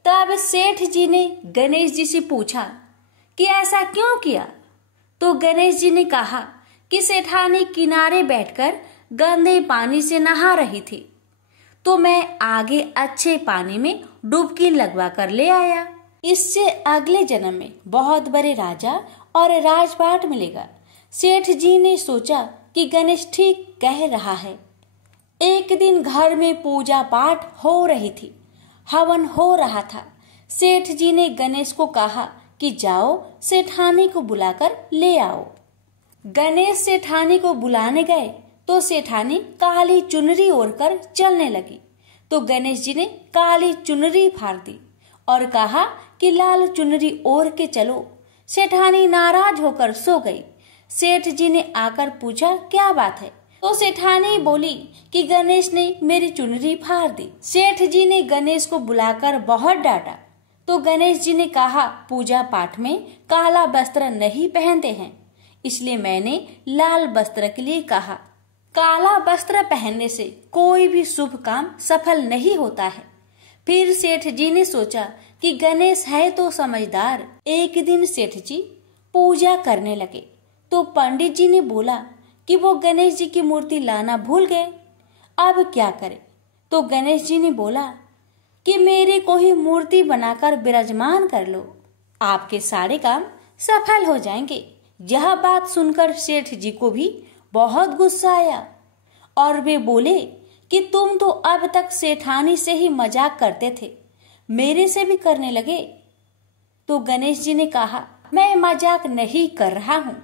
तब सेठ जी ने गणेश जी से पूछा कि ऐसा क्यों किया? तो गणेश जी ने कहा कि सेठानी किनारे बैठकर गंदे पानी से नहा रही थी तो मैं आगे अच्छे पानी में डुबकी लगवा कर ले आया। इससे अगले जन्म में बहुत बड़े राजा और राजपाट मिलेगा। सेठ जी ने सोचा कि गणेश ठीक कह रहा है। एक दिन घर में पूजा पाठ हो रही थी, हवन हो रहा था। सेठ जी ने गणेश को कहा कि जाओ सेठानी को बुलाकर ले आओ। गणेश सेठानी को बुलाने गए तो सेठानी काली चुनरी ओढ़कर चलने लगी, तो गणेश जी ने काली चुनरी फाड़ दी और कहा कि लाल चुनरी ओढ़ के चलो। सेठानी नाराज होकर सो गई। सेठ जी ने आकर पूछा क्या बात है, तो सेठानी बोली कि गणेश ने मेरी चुनरी फाड़ दी। सेठ जी ने गणेश को बुलाकर बहुत डांटा, तो गणेश जी ने कहा पूजा पाठ में काला वस्त्र नहीं पहनते हैं, इसलिए मैंने लाल वस्त्र के लिए कहा। काला वस्त्र पहनने से कोई भी शुभ काम सफल नहीं होता है। फिर सेठ जी ने सोचा कि गणेश है तो समझदार। एक दिन सेठ जी पूजा करने लगे तो पंडित जी ने बोला कि वो गणेश जी की मूर्ति लाना भूल गए, अब क्या करें। तो गणेश जी ने बोला कि मेरे को ही मूर्ति बनाकर विराजमान कर लो, आपके सारे काम सफल हो जाएंगे। यह बात सुनकर सेठ जी को भी बहुत गुस्सा आया और वे बोले कि तुम तो अब तक सेठानी से ही मजाक करते थे, मेरे से भी करने लगे। तो गणेश जी ने कहा मैं मजाक नहीं कर रहा हूँ,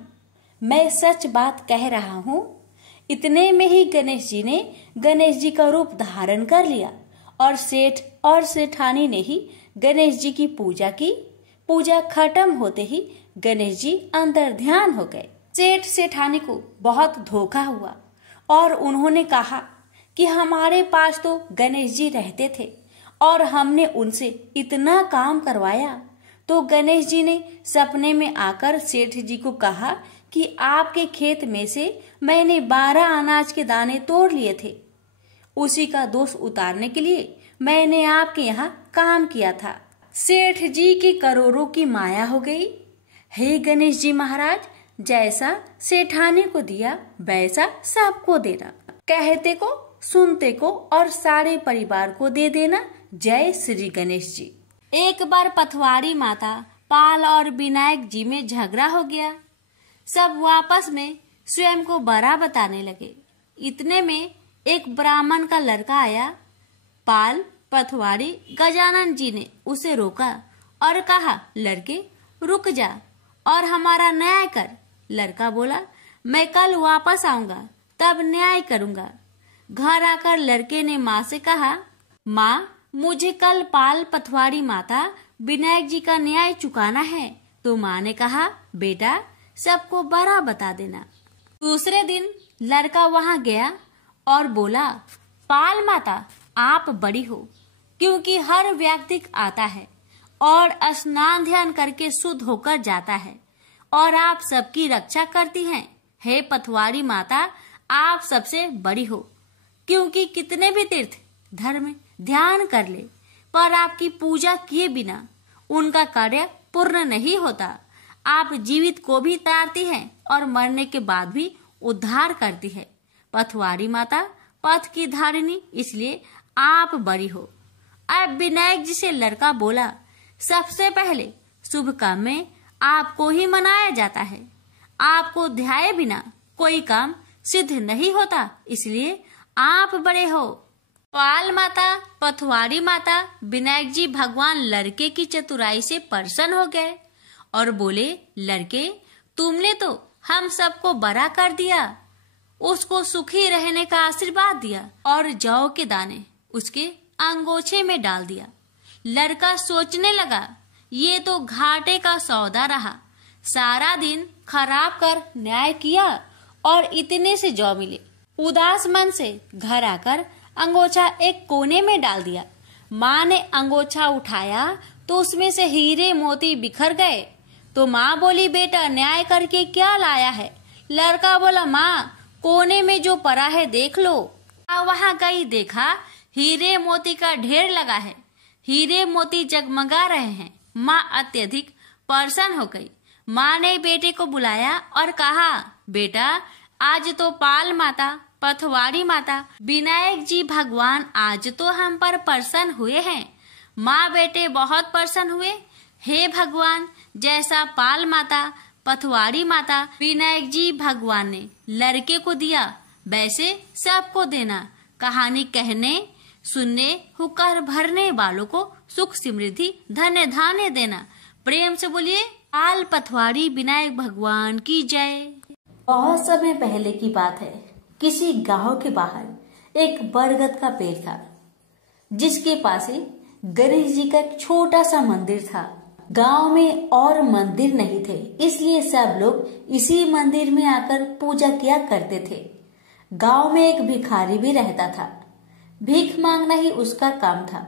मैं सच बात कह रहा हूँ। इतने में ही गणेश जी ने गणेश जी का रूप धारण कर लिया और सेठ और सेठानी ने ही गणेश जी की पूजा की। पूजा खत्म होते ही गणेश जी अंदर ध्यान हो गए। सेठ सेठानी को बहुत धोखा हुआ और उन्होंने कहा कि हमारे पास तो गणेश जी रहते थे और हमने उनसे इतना काम करवाया। तो गणेश जी ने सपने में आकर सेठ जी को कहा कि आपके खेत में से मैंने 12 अनाज के दाने तोड़ लिए थे, उसी का दोष उतारने के लिए मैंने आपके यहाँ काम किया था। सेठ जी की करोड़ों की माया हो गई। हे गणेश जी महाराज, जैसा सेठानी को दिया वैसा सबको देना, कहते को सुनते को और सारे परिवार को दे देना। जय श्री गणेश जी। एक बार पथवारी माता पाल और विनायक जी में झगड़ा हो गया। सब वापस में स्वयं को बड़ा बताने लगे। इतने में एक ब्राह्मण का लड़का आया। पाल, पथवारी, गजानन जी ने उसे रोका और कहा लड़के रुक जा और हमारा न्याय कर। लड़का बोला मैं कल वापस आऊंगा तब न्याय करूंगा। घर आकर लड़के ने माँ से कहा माँ मुझे कल पाल, पथवारी माता, विनायक जी का न्याय चुकाना है। तो माँ ने कहा बेटा सबको बड़ा बता देना। दूसरे दिन लड़का वहाँ गया और बोला पाल माता आप बड़ी हो, क्योंकि हर व्यक्ति आता है और स्नान ध्यान करके शुद्ध होकर जाता है और आप सबकी रक्षा करती हैं। हे पथवारी माता आप सबसे बड़ी हो, क्योंकि कितने भी तीर्थ धर्म ध्यान कर ले पर आपकी पूजा किए बिना उनका कार्य पूर्ण नहीं होता। आप जीवित को भी तारती हैं और मरने के बाद भी उद्धार करती है। पथवारी माता पथ की धारिणी, इसलिए आप बड़ी हो। अब विनायक जी से लड़का बोला सबसे पहले शुभ काम में आपको ही मनाया जाता है। आपको ध्याये बिना कोई काम सिद्ध नहीं होता, इसलिए आप बड़े हो। पाल माता, पथवारी माता, विनायक जी भगवान लड़के की चतुराई से प्रसन्न हो गए और बोले लड़के तुमने तो हम सबको बड़ा कर दिया, उसको सुखी रहने का आशीर्वाद दिया और जौ के दाने उसके अंगोछे में डाल दिया। लड़का सोचने लगा ये तो घाटे का सौदा रहा, सारा दिन खराब कर न्याय किया और इतने से जौ मिले। उदास मन से घर आकर अंगोछा एक कोने में डाल दिया। माँ ने अंगोछा उठाया तो उसमें से हीरे मोती बिखर गए। तो माँ बोली बेटा न्याय करके क्या लाया है। लड़का बोला माँ कोने में जो पड़ा है देख लो। वहाँ गई, देखा हीरे मोती का ढेर लगा है, हीरे मोती जगमगा रहे हैं। माँ अत्यधिक प्रसन्न हो गई। माँ ने बेटे को बुलाया और कहा बेटा आज तो पाल माता, पथवारी माता, विनायक जी भगवान आज तो हम पर प्रसन्न हुए हैं। माँ बेटे बहुत प्रसन्न हुए। हे भगवान जैसा पाल माता, पथवारी माता, विनायक जी भगवान ने लड़के को दिया वैसे सबको देना। कहानी कहने सुनने हुक्कार भरने वालों को सुख समृद्धि धन्य धान्य देना। प्रेम से बोलिए आल पथवारी विनायक भगवान की जय। बहुत समय पहले की बात है। किसी गांव के बाहर एक बरगद का पेड़ था, जिसके पास ही गणेश जी का एक छोटा सा मंदिर था। गांव में और मंदिर नहीं थे, इसलिए सब लोग इसी मंदिर में आकर पूजा किया करते थे। गांव में एक भिखारी भी रहता था। भीख मांगना ही उसका काम था।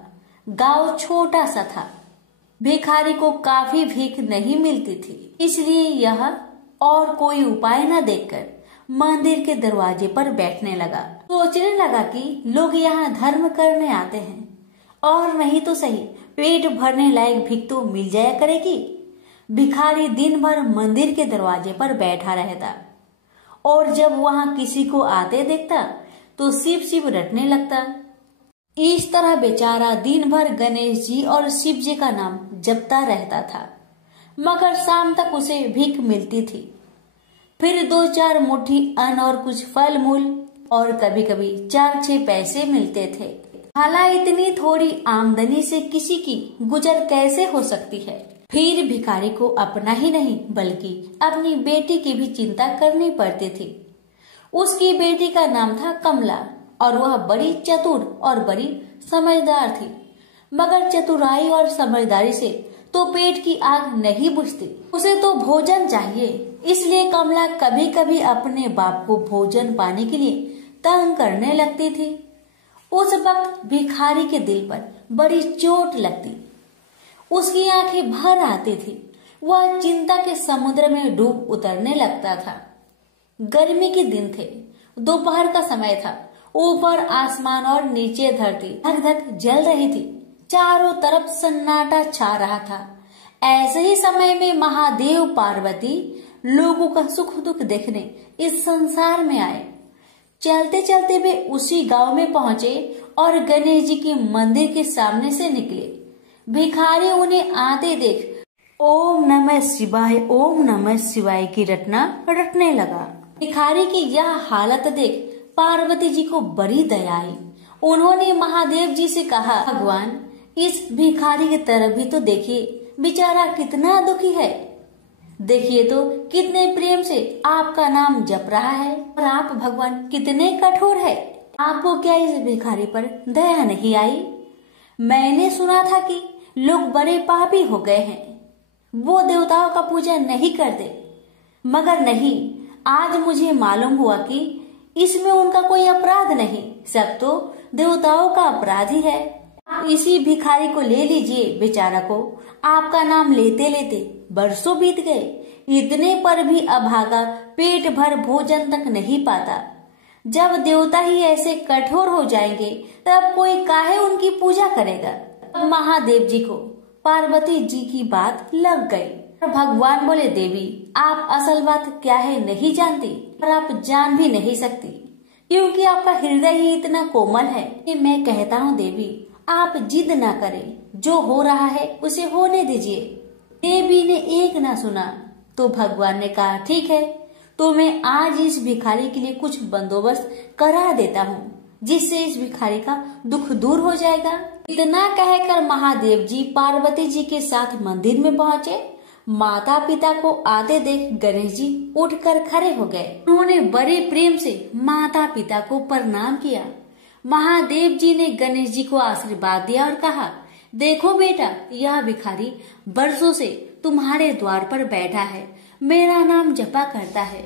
गांव छोटा सा था। भिखारी को काफी भीख नहीं मिलती थी, इसलिए यह और कोई उपाय न देखकर मंदिर के दरवाजे पर बैठने लगा। सोचने लगा कि लोग यहाँ धर्म करने आते हैं और नहीं तो सही पेट भरने लायक भीख तो मिल जाया करेगी। भिखारी दिन भर मंदिर के दरवाजे पर बैठा रहता और जब वहाँ किसी को आते देखता तो शिव शिव रटने लगता। इस तरह बेचारा दिन भर गणेश जी और शिव जी का नाम जपता रहता था, मगर शाम तक उसे भीख मिलती थी। फिर 2-4 मुट्ठी अन्न और कुछ फल मूल और कभी कभी 4-6 पैसे मिलते थे। हालांकि इतनी थोड़ी आमदनी से किसी की गुजर कैसे हो सकती है। फिर भिखारी को अपना ही नहीं बल्कि अपनी बेटी की भी चिंता करनी पड़ती थी। उसकी बेटी का नाम था कमला और वह बड़ी चतुर और बड़ी समझदार थी, मगर चतुराई और समझदारी से तो पेट की आग नहीं बुझती। उसे तो भोजन चाहिए, इसलिए कमला कभी कभी अपने बाप को भोजन पाने के लिए तंग करने लगती थी। उस वक्त भिखारी के दिल पर बड़ी चोट लगती। उसकी आंखें भर आती थी। वह चिंता के समुद्र में डूब उतरने लगता था। गर्मी के दिन थे, दोपहर का समय था। ऊपर आसमान और नीचे धरती धक धक जल रही थी। चारों तरफ सन्नाटा छा रहा था। ऐसे ही समय में महादेव पार्वती लोगों का सुख दुख देखने इस संसार में आए। चलते चलते वे उसी गांव में पहुंचे और गणेश जी के मंदिर के सामने से निकले। भिखारी उन्हें आते देख ओम नमः शिवाय की रटना रटने लगा। भिखारी की यह हालत देख पार्वती जी को बड़ी दया आई। उन्होंने महादेव जी से कहा, भगवान इस भिखारी की तरफ भी तो देखिए, बेचारा कितना दुखी है। देखिए तो कितने प्रेम से आपका नाम जप रहा है और आप भगवान कितने कठोर है। आपको क्या इस भिखारी पर दया नहीं आई? मैंने सुना था कि लोग बड़े पापी हो गए हैं, वो देवताओं का पूजा नहीं करते, मगर नहीं, आज मुझे मालूम हुआ कि इसमें उनका कोई अपराध नहीं, सब तो देवताओं का अपराध ही है। आप इसी भिखारी को ले लीजिए। बेचारा को आपका नाम लेते लेते बरसों बीत गए, इतने पर भी अभागा पेट भर भोजन तक नहीं पाता। जब देवता ही ऐसे कठोर हो जाएंगे तब कोई काहे उनकी पूजा करेगा। महादेव जी को पार्वती जी की बात लग गई। भगवान बोले, देवी आप असल बात क्या है नहीं जानती और आप जान भी नहीं सकती, क्योंकि आपका हृदय ही इतना कोमल है कि मैं कहता हूँ देवी आप जिद ना करें, जो हो रहा है उसे होने दीजिए। देवी ने एक ना सुना तो भगवान ने कहा, ठीक है तो मैं आज इस भिखारी के लिए कुछ बंदोबस्त करा देता हूँ, जिससे इस भिखारी का दुख दूर हो जाएगा। इतना कहकर महादेव जी पार्वती जी के साथ मंदिर में पहुँचे। माता पिता को आते देख गणेश जी उठकर खड़े हो गए। उन्होंने बड़े प्रेम से माता पिता को प्रणाम किया। महादेव जी ने गणेश जी को आशीर्वाद दिया और कहा, देखो बेटा, यह भिखारी बरसों से तुम्हारे द्वार पर बैठा है, मेरा नाम जपा करता है,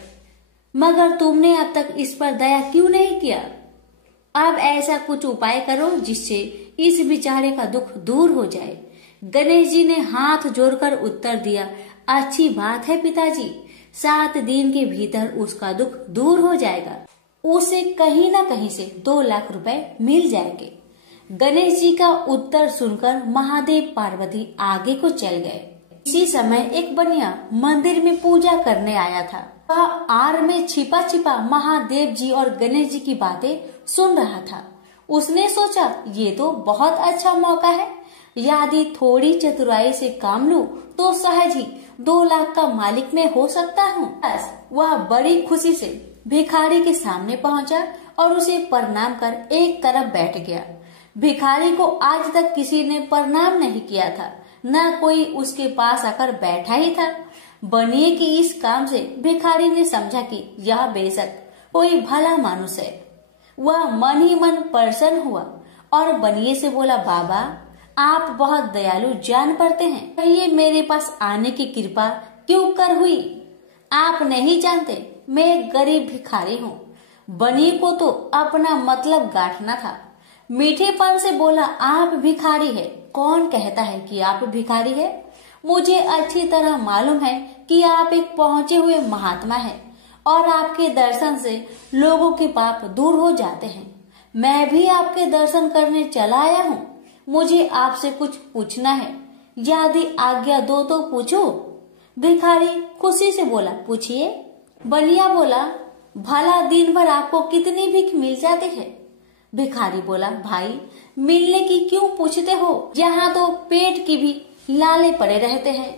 मगर तुमने अब तक इस पर दया क्यों नहीं किया? अब ऐसा कुछ उपाय करो जिससे इस बेचारे का दुख दूर हो जाए। गणेश जी ने हाथ जोड़कर उत्तर दिया, अच्छी बात है पिताजी, 7 दिन के भीतर उसका दुख दूर हो जाएगा, उसे कहीं न कहीं से 2 लाख रुपए मिल जाएंगे। गणेश जी का उत्तर सुनकर महादेव पार्वती आगे को चल गए। इसी समय एक बनिया मंदिर में पूजा करने आया था। वह आड़ में छिपा छिपा महादेव जी और गणेश जी की बातें सुन रहा था। उसने सोचा, ये तो बहुत अच्छा मौका है, यदि थोड़ी चतुराई से काम लूं तो सहज ही 2 लाख का मालिक मैं हो सकता हूँ। बस वह बड़ी खुशी से भिखारी के सामने पहुंचा और उसे प्रणाम कर एक तरफ बैठ गया। भिखारी को आज तक किसी ने प्रणाम नहीं किया था, न कोई उसके पास आकर बैठा ही था। बनिए की इस काम से भिखारी ने समझा कि यह बेशक कोई भला मानुष है। वह मन ही मन प्रसन्न हुआ और बनिए से बोला, बाबा आप बहुत दयालु जान पड़ते हैं, कहिए मेरे पास आने की कृपा क्यों कर हुई? आप नहीं जानते मैं एक गरीब भिखारी हूँ। बनिए को तो अपना मतलब गांठना था। मीठेपन से बोला, आप भिखारी है? कौन कहता है कि आप भिखारी है? मुझे अच्छी तरह मालूम है कि आप एक पहुंचे हुए महात्मा हैं और आपके दर्शन से लोगों के पाप दूर हो जाते हैं। मैं भी आपके दर्शन करने चला आया हूँ। मुझे आपसे कुछ पूछना है, यदि आज्ञा दो तो पूछो। भिखारी खुशी से बोला, पूछिए। बनिया बोला, भला दिन भर आपको कितनी भीख मिल जाती है? भिखारी बोला, भाई मिलने की क्यों पूछते हो, यहाँ तो पेट की भी लाले पड़े रहते हैं।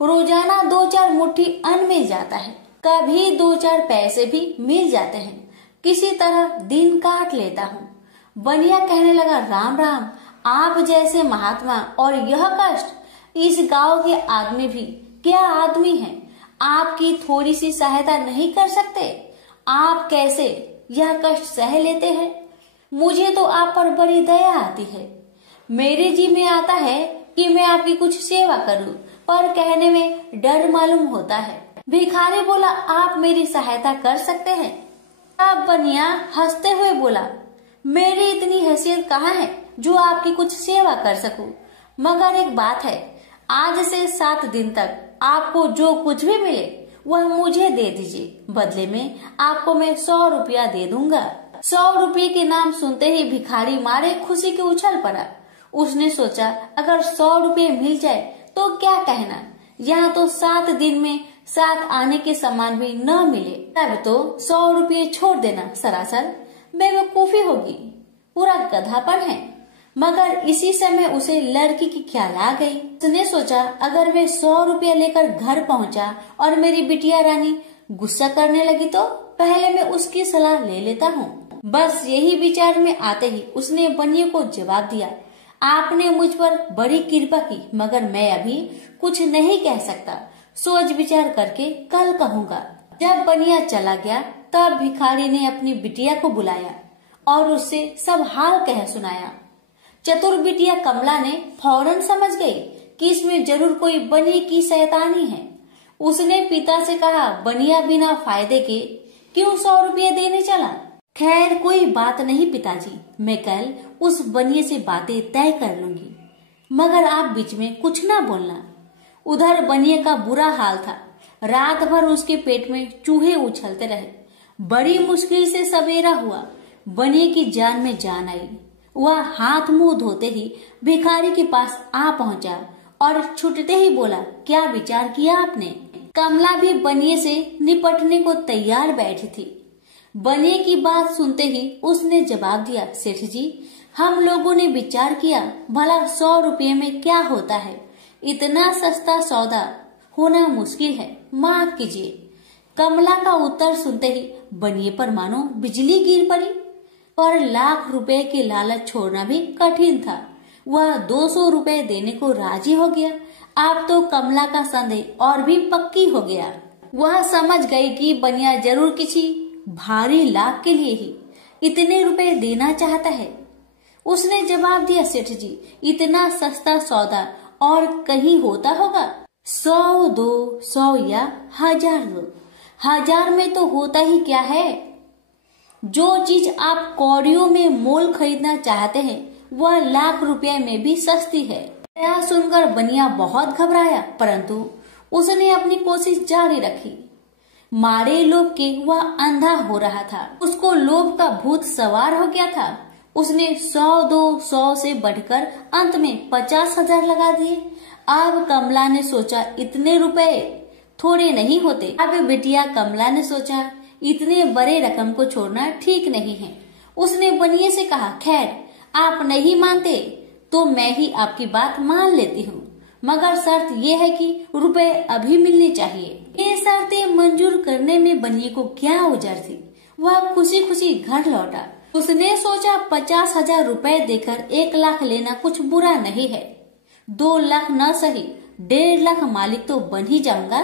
रोजाना 2-4 मुट्ठी अन्न मिल जाता है, कभी 2-4 पैसे भी मिल जाते हैं। किसी तरह दिन काट लेता हूँ। बनिया कहने लगा, राम राम, आप जैसे महात्मा और यह कष्ट। इस गांव के आदमी भी क्या आदमी हैं? आपकी थोड़ी सी सहायता नहीं कर सकते? आप कैसे यह कष्ट सह लेते हैं? मुझे तो आप पर बड़ी दया आती है। मेरे जी में आता है कि मैं आपकी कुछ सेवा करूं, पर कहने में डर मालूम होता है। भिखारी बोला, आप मेरी सहायता कर सकते हैं? अब बनिया हंसते हुए बोला, मेरी इतनी हैसियत कहाँ है जो आपकी कुछ सेवा कर सकूं? मगर एक बात है, आज से 7 दिन तक आपको जो कुछ भी मिले वह मुझे दे दीजिए। बदले में आपको मैं 100 रुपया दे दूंगा। 100 रुपये के नाम सुनते ही भिखारी मारे खुशी के उछल पड़ा। उसने सोचा, अगर 100 रुपये मिल जाए तो क्या कहना, यहाँ तो 7 दिन में 7 आने के सामान भी न मिले, तब तो 100 रुपये छोड़ देना सरासर बेवकूफी होगी, पूरा गधापन है। मगर इसी समय उसे लड़की की ख्याल आ गई। उसने सोचा, अगर मैं 100 रुपया लेकर घर पहुंचा और मेरी बिटिया रानी गुस्सा करने लगी तो पहले मैं उसकी सलाह ले लेता हूँ। बस यही विचार में आते ही उसने बनिए को जवाब दिया, आपने मुझ पर बड़ी कृपा की, मगर मैं अभी कुछ नहीं कह सकता, सोच विचार करके कल कहूँगा। जब बनिया चला गया तब भिखारी ने अपनी बिटिया को बुलाया और उससे सब हाल कह सुनाया। चतुर बिटिया कमला ने फौरन समझ गई कि इसमें जरूर कोई बनिए की शैतानी है। उसने पिता से कहा, बनिया बिना फायदे के क्यों 100 रुपये देने चला? खैर कोई बात नहीं पिताजी, मैं कल उस बनिए से बातें तय कर लूंगी, मगर आप बीच में कुछ ना बोलना। उधर बनिए का बुरा हाल था। रात भर उसके पेट में चूहे उछलते रहे। बड़ी मुश्किल से सवेरा हुआ, बनिए की जान में जान आई। वह हाथ मुंह धोते ही भिखारी के पास आ पहुंचा और छूटते ही बोला, क्या विचार किया आपने? कमला भी बनिए से निपटने को तैयार बैठी थी। बनिए की बात सुनते ही उसने जवाब दिया, सेठ जी, हम लोगों ने विचार किया, भला 100 रुपये में क्या होता है, इतना सस्ता सौदा होना मुश्किल है, माफ कीजिए। कमला का उत्तर सुनते ही बनिए पर मानो बिजली गिर पड़ी, और लाख रुपए के लालच छोड़ना भी कठिन था। वह 200 रुपए देने को राजी हो गया। अब तो कमला का संदेह और भी पक्की हो गया। वह समझ गई कि बनिया जरूर किसी भारी लाभ के लिए ही इतने रुपए देना चाहता है। उसने जवाब दिया, सेठ जी, इतना सस्ता सौदा और कहीं होता होगा? 100 दो, 100 या 1000 दो। 1000 में तो होता ही क्या है? जो चीज आप कौड़ियों में मोल खरीदना चाहते हैं वह लाख रुपए में भी सस्ती है। यह सुनकर बनिया बहुत घबराया, परंतु उसने अपनी कोशिश जारी रखी। मारे लोभ के वह अंधा हो रहा था। उसको लोभ का भूत सवार हो गया था। उसने 100 दो, 100 से बढ़कर अंत में 50,000 लगा दिए। अब कमला ने सोचा, इतने रुपए थोड़े नहीं होते। अब बिटिया कमला ने सोचा, इतने बड़े रकम को छोड़ना ठीक नहीं है। उसने बनिए से कहा, खैर आप नहीं मानते तो मैं ही आपकी बात मान लेती हूँ, मगर शर्त यह है कि रुपए अभी मिलने चाहिए। ये शर्तें मंजूर करने में बनिए को क्या उजर थी। वह खुशी खुशी घर लौटा उसने सोचा 50,000 रुपए देकर 1 लाख लेना कुछ बुरा नहीं है। 2 लाख न सही 1.5 लाख मालिक तो बन ही जाऊंगा।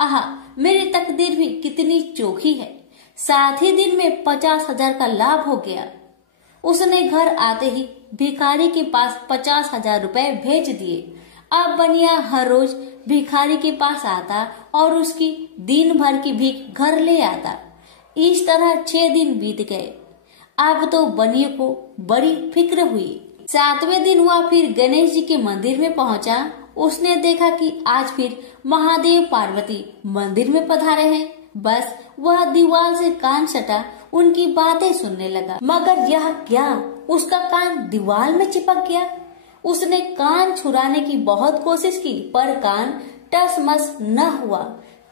आहा, मेरी तकदीर भी कितनी चोखी है। 7 ही दिन में 50,000 का लाभ हो गया। उसने घर आते ही भिखारी के पास 50,000 रुपए भेज दिए। अब बनिया हर रोज भिखारी के पास आता और उसकी दिन भर की भीख घर ले आता। इस तरह 6 दिन बीत गए। अब तो बनिए को बड़ी फिक्र हुई। 7वें दिन वह फिर गणेश जी के मंदिर में पहुंचा। उसने देखा कि आज फिर महादेव पार्वती मंदिर में पधारे हैं। बस वह दीवार से कान सटा उनकी बातें सुनने लगा। मगर यह क्या, उसका कान दीवार में चिपक गया। उसने कान छुड़ाने की बहुत कोशिश की पर कान टसमस न हुआ।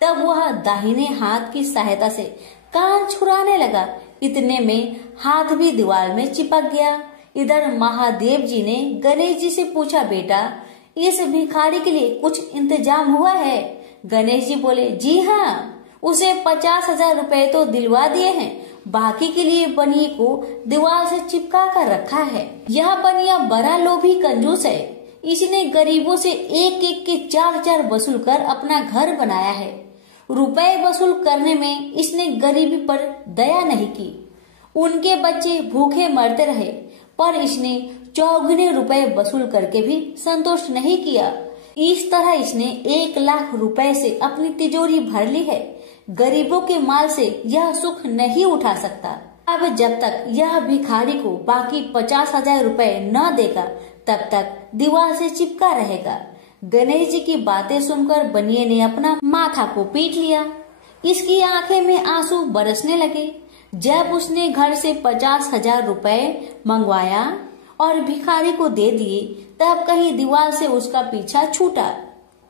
तब वह दाहिने हाथ की सहायता से कान छुड़ाने लगा। इतने में हाथ भी दीवार में चिपक गया। इधर महादेव जी ने गणेश जी से पूछा, बेटा इस भिखारी के लिए कुछ इंतजाम हुआ है? गणेश जी बोले, जी हाँ, उसे 50,000 रुपए तो दिलवा दिए हैं। बाकी के लिए बनिए को दीवार से चिपका कर रखा है। यह बनिया बड़ा लोभी कंजूस है। इसने गरीबों से एक एक के 4 वसूल कर अपना घर बनाया है। रुपए वसूल करने में इसने गरीबी पर दया नहीं की। उनके बच्चे भूखे मरते रहे पर इसने 4 रुपए वसूल करके भी संतोष नहीं किया। इस तरह इसने 1 लाख रुपए से अपनी तिजोरी भर ली है। गरीबों के माल से यह सुख नहीं उठा सकता। अब जब तक यह भिखारी को बाकी 50,000 रुपए न देगा तब तक दीवार से चिपका रहेगा। गणेश जी की बातें सुनकर बनिए ने अपना माथा को पीट लिया। इसकी आंखें में आंसू बरसने लगे। जब उसने घर से 50,000 रुपए मंगवाया और भिखारी को दे दिए तब कहीं दीवार से उसका पीछा छूटा।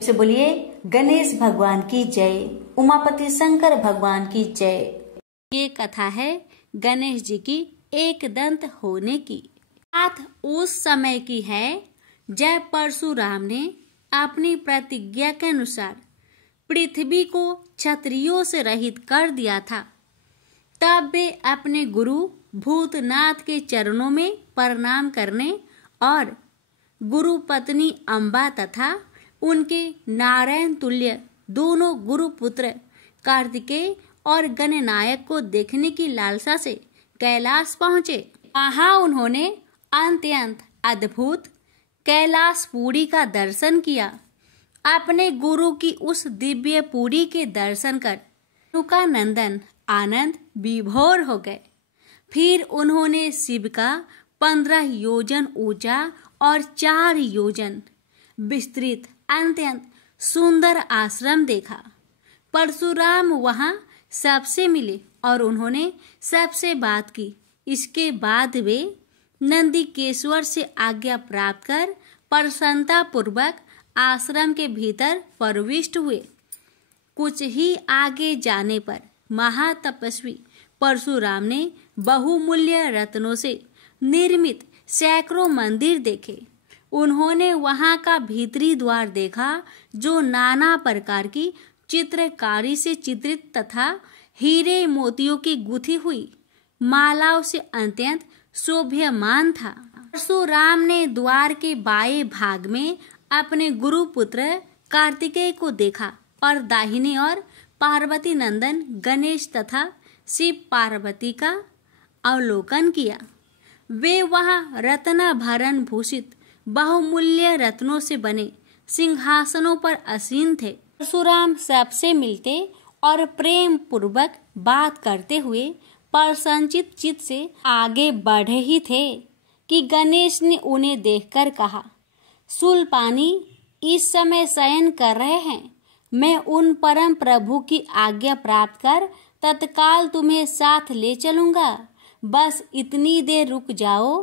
से बोलिए गणेश भगवान की जय, उमापति शंकर भगवान की जय। ये कथा है गणेश जी की एक दंत होने की। बात उस समय की है जब परशुराम ने अपनी प्रतिज्ञा के अनुसार पृथ्वी को क्षत्रियों से रहित कर दिया था। तब वे अपने गुरु भूतनाथ के चरणों में प्रणाम करने और गुरु पत्नी अम्बा तथा उनके नारायण तुल्य दोनों गुरु पुत्र कार्तिकेय और गणनायक को देखने की लालसा से कैलाश पहुँचे। वहाँ उन्होंने अत्यंत अद्भुत कैलाशपुरी का दर्शन किया। अपने गुरु की उस दिव्य पुरी के दर्शन कर उनका नंदन आनंद विभोर हो गए। फिर उन्होंने शिव का 15 योजन ऊंचा और 4 योजन विस्तृत अत्यंत सुंदर आश्रम देखा। परशुराम वहां सबसे मिले और उन्होंने सबसे बात की। इसके बाद वे नंदीकेश्वर से आज्ञा प्राप्त कर प्रसन्नता पूर्वक आश्रम के भीतर प्रविष्ट हुए। कुछ ही आगे जाने पर महातपस्वी परशुराम ने बहुमूल्य रत्नों से निर्मित सैकड़ों मंदिर देखे। उन्होंने वहां का भीतरी द्वार देखा जो नाना प्रकार की चित्रकारी से चित्रित तथा हीरे मोतियों की गुथी हुई मालाओं से अत्यंत शोभ्यमान था। परशुराम ने द्वार के बाएं भाग में अपने गुरु पुत्र कार्तिकेय को देखा और दाहिने ओर पार्वती नंदन गणेश तथा शिव पार्वती का अवलोकन किया। वे वहां रत्नाभरण भूषित बहुमूल्य रत्नों से बने सिंहासनों पर आसीन थे। परशुराम सबसे मिलते और प्रेम पूर्वक बात करते हुए प्रसन्नचित चित्त से आगे बढ़े ही थे कि गणेश ने उन्हें देखकर कहा, शूलपाणी इस समय शयन कर रहे हैं। मैं उन परम प्रभु की आज्ञा प्राप्त कर तत्काल तुम्हें साथ ले चलूंगा। बस इतनी देर रुक जाओ।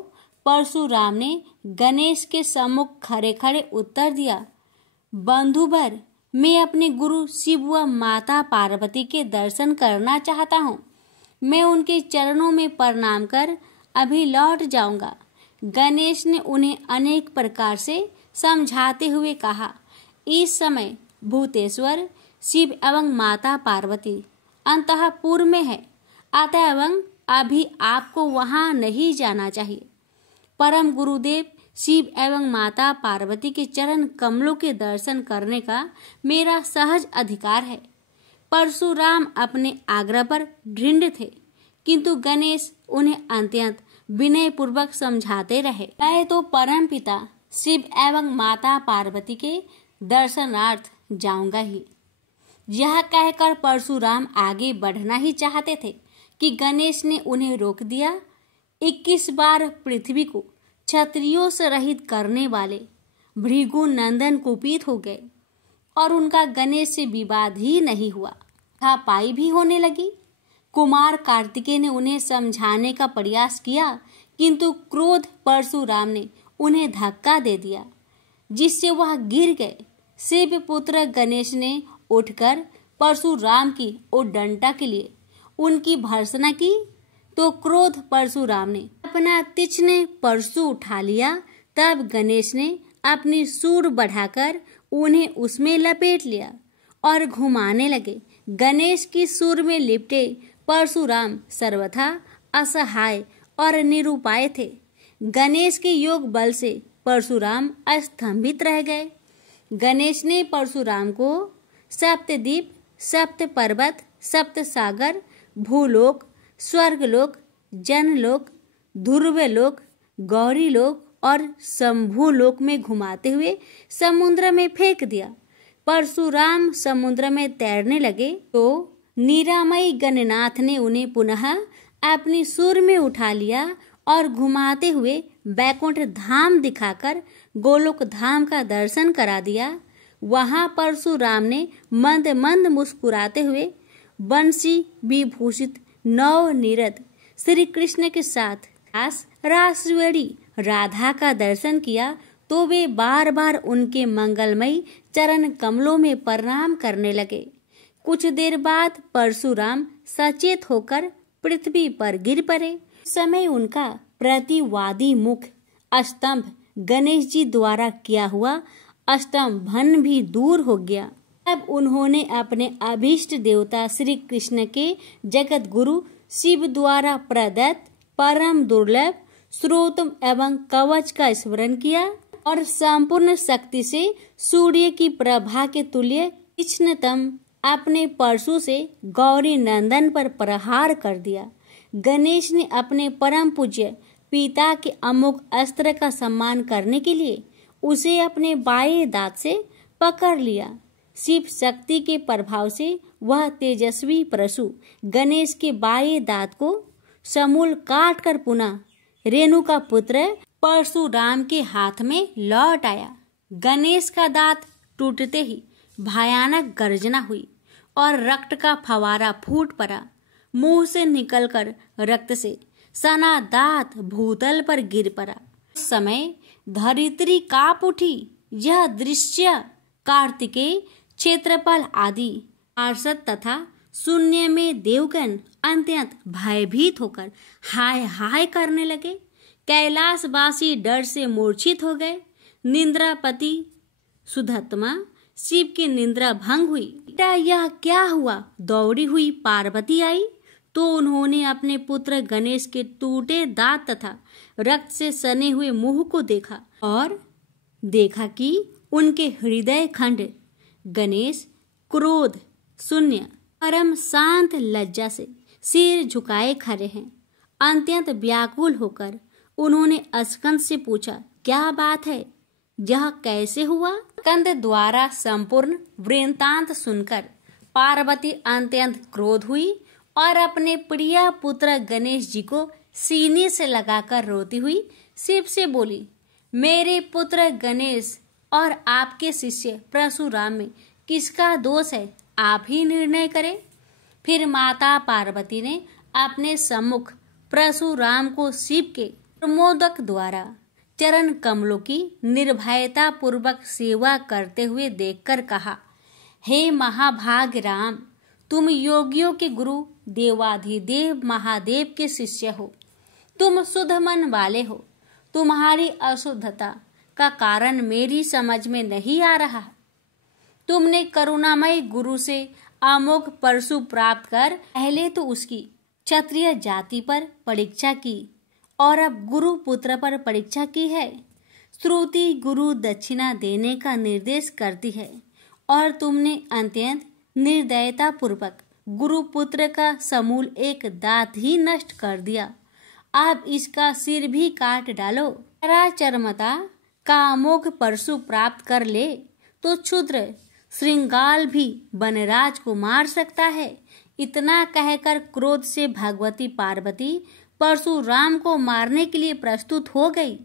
परशुराम ने गणेश के सम्मुख खड़े खड़े उत्तर दिया, बंधुवर, मैं अपने गुरु शिव व माता पार्वती के दर्शन करना चाहता हूँ। मैं उनके चरणों में प्रणाम कर अभी लौट जाऊंगा। गणेश ने उन्हें अनेक प्रकार से समझाते हुए कहा, इस समय भूतेश्वर शिव एवं माता पार्वती अंतःपुर में है, अतः एवं अभी आपको वहां नहीं जाना चाहिए। परम गुरुदेव शिव एवं माता पार्वती के चरण कमलों के दर्शन करने का मेरा सहज अधिकार है। परशुराम अपने आग्रह पर दृढ़ थे, किंतु गणेश उन्हें अत्यंत विनय पूर्वक समझाते रहे। मैं तो परम पिता शिव एवं माता पार्वती के दर्शनार्थ जाऊंगा ही। यह कहकर परशुराम आगे बढ़ना ही चाहते थे कि गणेश ने उन्हें रोक दिया। 21 बार पृथ्वी को क्षत्रियों से रहित करने वाले भृगु नंदन कुपित हो गए और उनका गणेश से विवाद ही नहीं हुआ, हाथापाई भी होने लगी। कुमार कार्तिकेय ने उन्हें समझाने का प्रयास किया, किंतु क्रोध परशुराम ने उन्हें धक्का दे दिया, जिससे वह गिर गए। शिव पुत्र गणेश ने उठकर परशुराम की उद्दंडता के लिए उनकी भर्त्सना की, तो क्रोध परशुराम ने अपना तीक्ष्ण परशु उठा लिया। तब गणेश ने अपनी सूंड बढ़ाकर उन्हें उसमें लपेट लिया और घुमाने लगे। गणेश की सूंड में लिपटे परशुराम सर्वथा असहाय और निरुपाय थे। गणेश के योग बल से परशुराम अस्तंभित रह गए। गणेश ने परशुराम को सप्तद्वीप, सप्त पर्वत, सप्त सागर, भूलोक, स्वर्गलोक, जनलोक, ध्रुवलोक, गौरीलोक और शंभुलोक में घुमाते हुए समुद्र में फेंक दिया। परशुराम समुद्र में तैरने लगे तो निरामयी गणनाथ ने उन्हें पुनः अपनी सूंड में उठा लिया और घुमाते हुए बैकुंठ धाम दिखाकर गोलोक धाम का दर्शन करा दिया। वहां परशुराम ने मंद मंद मुस्कुराते हुए बंसी विभूषित नव निरत श्री कृष्ण के साथ रासवेड़ी राधा का दर्शन किया, तो वे बार बार उनके मंगलमयी चरण कमलों में प्रणाम करने लगे। कुछ देर बाद परशुराम सचेत होकर पृथ्वी पर गिर पड़े। समय उनका प्रतिवादी मुख स्तंभ गणेश जी द्वारा किया हुआ स्तंभन भी दूर हो गया। तब उन्होंने अपने अभीष्ट देवता श्री कृष्ण के जगत गुरु शिव द्वारा प्रदत्त परम दुर्लभ स्रोत एवं कवच का स्मरण किया और संपूर्ण शक्ति से सूर्य की प्रभा के तुल्य तीक्ष्णतम अपने परशु से गौरी नंदन पर प्रहार कर दिया। गणेश ने अपने परम पूज्य पिता के अमोघ अस्त्र का सम्मान करने के लिए उसे अपने बाएं दांत से पकड़ लिया। शिव शक्ति के प्रभाव से वह तेजस्वी परशु गणेश के बाएं दांत को समूल काट कर पुनः रेणु का पुत्र परशुराम के हाथ में लौट आया। गणेश का दांत टूटते ही भयानक गर्जना हुई और रक्त का फवारा फूट पड़ा। मुंह से निकलकर रक्त से सना दांत भूतल पर गिर पड़ा। उस समय धरित्री कांप उठी। यह दृश्य कार्तिकेय, क्षेत्रपाल आदि पार्षद तथा शून्य में देवगण अत्यंत भयभीत होकर हाय हाय करने लगे। कैलाशवासी डर से मूर्छित हो गए। निंद्रापति सुधत्मा शिव की निंद्रा भंग हुई। बेटा यह क्या हुआ? दौड़ी हुई पार्वती आई तो उन्होंने अपने पुत्र गणेश के टूटे दांत तथा रक्त से सने हुए मुंह को देखा और देखा कि उनके हृदय खंड गणेश क्रोध शून्य परम शांत लज्जा से सिर झुकाए खड़े हैं। अत्यंत व्याकुल होकर उन्होंने स्कंद से पूछा, क्या बात है? यह कैसे हुआ? स्कंद द्वारा संपूर्ण वृत्तांत सुनकर पार्वती अत्यंत क्रोध हुई और अपने प्रिय पुत्र गणेश जी को सीने से लगाकर रोती हुई शिव से बोली, मेरे पुत्र गणेश और आपके शिष्य परशुराम में किसका दोष है? आप ही निर्णय करें। फिर माता पार्वती ने अपने सम्मुख परशुराम को शिव के प्रमोदक द्वारा चरण कमलों की निर्भयता पूर्वक सेवा करते हुए देखकर कहा, हे महाभाग राम, तुम योगियों के गुरु देवाधिदेव महादेव के शिष्य हो। तुम शुद्ध मन वाले हो। तुम्हारी अशुद्धता का कारण मेरी समझ में नहीं आ रहा। तुमने करुणामय गुरु से अमोघ परशु प्राप्त कर पहले तो उसकी क्षत्रिय जाति पर परीक्षा की और अब गुरु पुत्र पर परीक्षा की है। श्रुति गुरु दक्षिणा देने का निर्देश करती है और तुमने अत्यंत निर्दयता पूर्वक गुरु पुत्र का समूल एक दांत ही नष्ट कर दिया। अब इसका सिर भी काट डालो। चरमता का अमोघ परशु प्राप्त कर ले तो क्षुद्र श्रृंगाल भी वनराज को मार सकता है। इतना कहकर क्रोध से भगवती पार्वती परशुराम को मारने के लिए प्रस्तुत हो गई।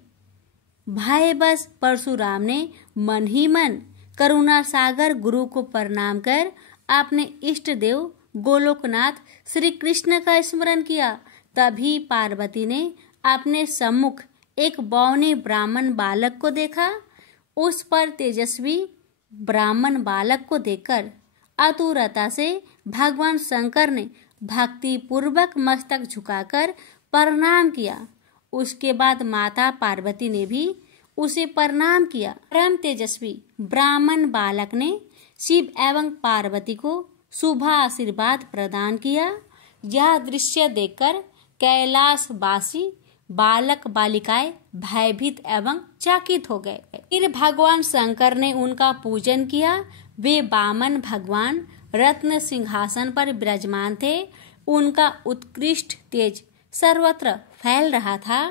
भय बस परशुराम ने मन ही मन करुणा सागर गुरु को प्रणाम कर अपने इष्ट देव गोलोकनाथ श्री कृष्ण का स्मरण किया। तभी पार्वती ने अपने सम्मुख एक बौने ब्राह्मण बालक को देखा। उस पर तेजस्वी ब्राह्मण बालक को देखकर आतुरता से भगवान शंकर ने भक्ति पूर्वक मस्तक झुकाकर प्रणाम किया। उसके बाद माता पार्वती ने भी उसे प्रणाम किया। परम तेजस्वी ब्राह्मण बालक ने शिव एवं पार्वती को शुभ आशीर्वाद प्रदान किया। यह दृश्य देखकर कैलाशवासी बालक बालिकाएं भयभीत एवं चकित हो गए। फिर भगवान शंकर ने उनका पूजन किया। वे वामन भगवान रत्न सिंहासन पर विराजमान थे। उनका उत्कृष्ट तेज सर्वत्र फैल रहा था।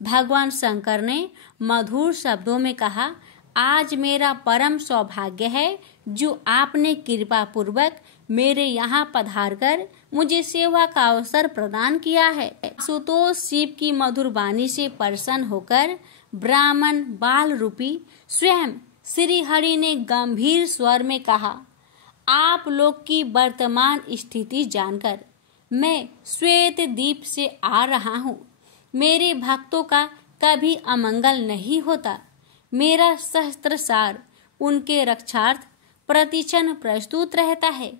भगवान शंकर ने मधुर शब्दों में कहा, आज मेरा परम सौभाग्य है जो आपने कृपा पूर्वक मेरे यहाँ पधारकर मुझे सेवा का अवसर प्रदान किया है। सुतोष शिव की मधुर वाणी से प्रसन्न होकर ब्राह्मण बाल रूपी स्वयं श्री हरि ने गंभीर स्वर में कहा, आप लोग की वर्तमान स्थिति जानकर मैं श्वेत द्वीप से आ रहा हूँ। मेरे भक्तों का कभी अमंगल नहीं होता। मेरा सहस्त्र सार उनके रक्षार्थ प्रतिक्षण प्रस्तुत रहता है,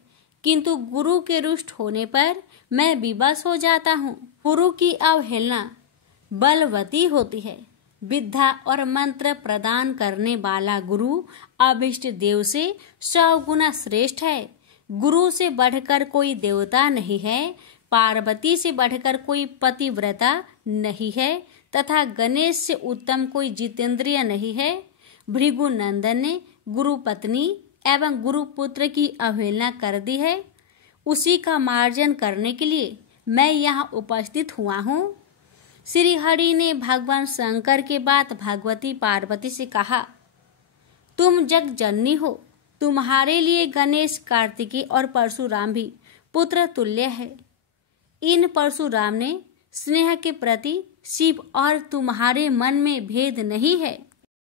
किंतु गुरु के रुष्ट होने पर मैं विवश हो जाता हूँ। गुरु की अवहेलना बलवती होती है। विद्या और मंत्र प्रदान करने वाला गुरु अभिष्ट देव से 100 गुना श्रेष्ठ है। गुरु से बढ़कर कोई देवता नहीं है, पार्वती से बढ़कर कोई पतिव्रता नहीं है तथा गणेश से उत्तम कोई जितेंद्रिय नहीं है। भृगु नंदन ने गुरु पत्नी एवं गुरु पुत्र की अवहेलना कर दी है। उसी का मार्जन करने के लिए मैं यहाँ उपस्थित हुआ हूँ। श्री हरि ने भगवान शंकर के बाद भगवती पार्वती से कहा, तुम जग जननी हो। तुम्हारे लिए गणेश, कार्तिकेय और परशुराम भी पुत्र तुल्य है। इन परशुराम ने स्नेह के प्रति शिव और तुम्हारे मन में भेद नहीं है।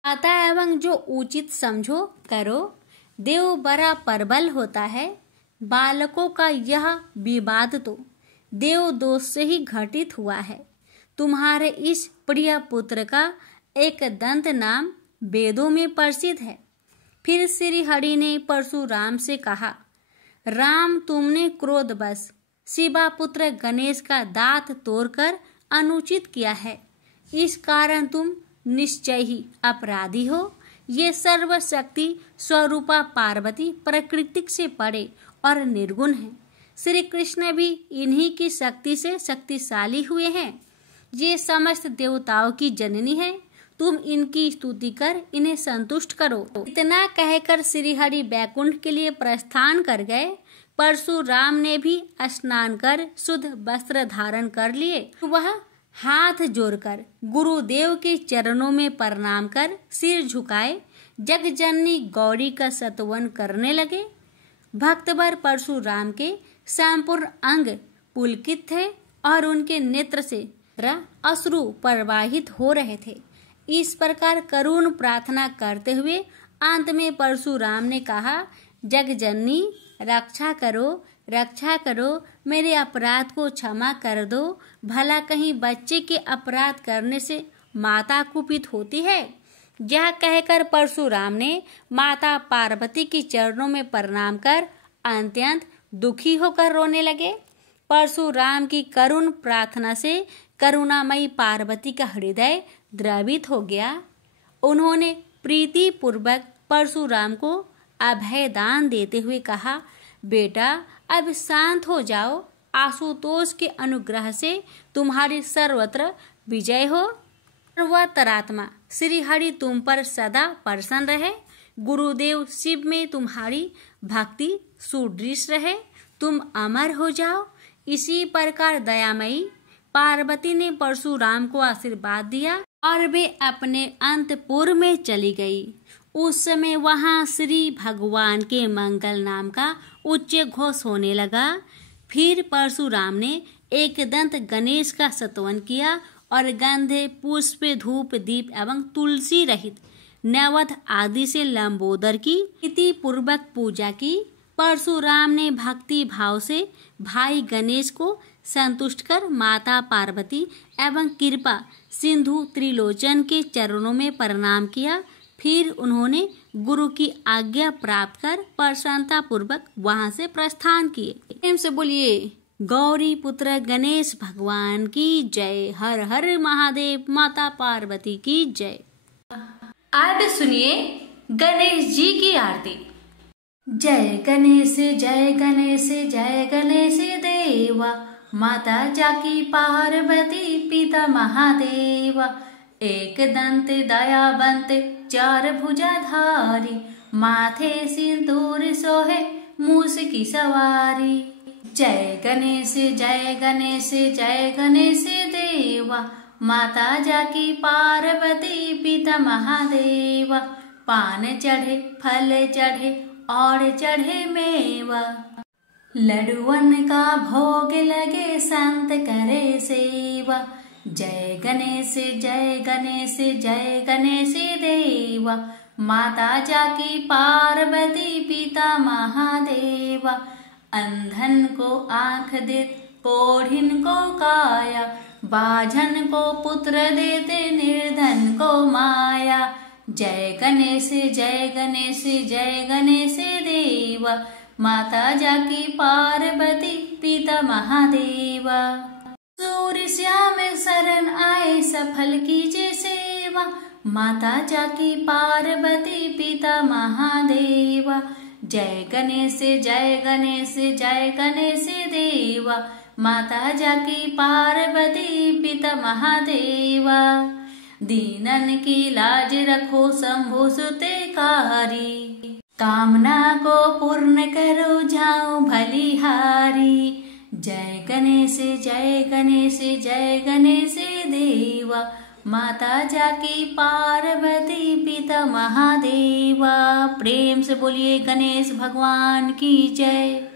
आता एवं जो उचित समझो करो। देव बड़ा प्रबल होता है। बालकों का यह विवाद तो देव दोष से ही घटित हुआ है। तुम्हारे इस प्रिय पुत्र का एक दंत नाम वेदों में प्रसिद्ध है। फिर श्री हरि ने परशुराम से कहा, राम, तुमने क्रोधवश शिवा पुत्र गणेश का दांत तोड़कर अनुचित किया है। इस कारण तुम निश्चय ही अपराधी हो। ये सर्वशक्ति स्वरूपा पार्वती प्रकृति से परे और निर्गुण है। श्री कृष्ण भी इन्हीं की शक्ति से शक्तिशाली हुए हैं। ये समस्त देवताओं की जननी है। तुम इनकी स्तुति कर इन्हें संतुष्ट करो। इतना कहकर श्री हरि बैकुंठ के लिए प्रस्थान कर गए। परशुराम ने भी स्नान कर शुद्ध वस्त्र धारण कर लिए। वह हाथ जोड़कर गुरुदेव के चरणों में प्रणाम कर सिर झुकाए जगजननी गौरी का स्तवन करने लगे। भक्तवर परशुराम के संपूर्ण अंग पुलकित थे और उनके नेत्र से अश्रु प्रवाहित हो रहे थे। इस प्रकार करुण प्रार्थना करते हुए अंत में परशुराम ने कहा, जगजननी रक्षा करो, रक्षा करो, मेरे अपराध को क्षमा कर दो। भला कहीं बच्चे के अपराध करने से माता कुपित होती है। यह कहकर परशुराम ने माता पार्वती के चरणों में प्रणाम कर अत्यंत दुखी होकर रोने लगे। परशुराम की करुण प्रार्थना से करुणामयी पार्वती का हृदय द्रवित हो गया। उन्होंने प्रीति पूर्वक परशुराम को अभय दान देते हुए कहा, बेटा अब शांत हो जाओ। आशुतोष के अनुग्रह से तुम्हारी सर्वत्र विजय हो। सर्वतरात्मा श्री हरि तुम पर सदा प्रसन्न रहे। गुरुदेव शिव में तुम्हारी भक्ति सुदृढ़ रहे। तुम अमर हो जाओ। इसी प्रकार दयामयी पार्वती ने परशुराम को आशीर्वाद दिया और वे अपने अंतपुर में चली गई। उस समय वहां श्री भगवान के मंगल नाम का उच्च घोष होने लगा। फिर परशुराम ने एकदंत गणेश का स्तवन किया और गंधे, पुष्प, धूप, दीप एवं तुलसी रहित नैवेद्य आदि से लंबोदर की विधि पूर्वक पूजा की। परशुराम ने भक्ति भाव से भाई गणेश को संतुष्ट कर माता पार्वती एवं कृपा सिंधु त्रिलोचन के चरणों में प्रणाम किया। फिर उन्होंने गुरु की आज्ञा प्राप्त कर प्रसन्नता पूर्वक वहां से प्रस्थान किए। प्रेम से बोलिए गौरी पुत्र गणेश भगवान की जय। हर हर महादेव। माता पार्वती की जय। अब सुनिए गणेश जी की आरती। जय गणेश जय गणेश जय गणेश देवा। माता जाकी पार्वती पिता महादेवा। एक दंत दयावंत चार भुजाधारी। माथे सिंदूर सोहे मूस की सवारी। जय गणेश जय गणेश जय गणेश देवा। माता जाकी पार्वती पिता महादेवा। पान चढ़े फल चढ़े और चढ़े मेवा। लड्डुअन का भोग लगे संत करे सेवा। जय गणेश जय गणेश जय गणेश देवा। माता जाकी पार्वती पिता महादेवा। अंधन को आंख दे कोढ़िन को काया। बाझन को पुत्र देते निर्धन को माया। जय गणेश जय गणेश जय गणेश देवा। माता जाकी पार्वती पिता महादेवा। सूर्य श्याम शरण आए सफल कीजिए सेवा। माता जाकी पार्वती पिता महादेवा। जय गणेश जय गणेश जय गणेश देवा। माता जाकी पार्वती पिता महादेवा। दीनन की लाज रखो शंभु सुतेकारी। कामना को पूर्ण करो जाओ भलिहारी। जय गणेश जय गणेश जय गणेश देवा। माता जाकी पार्वती पिता महादेवा। प्रेम से बोलिए गणेश भगवान की जय।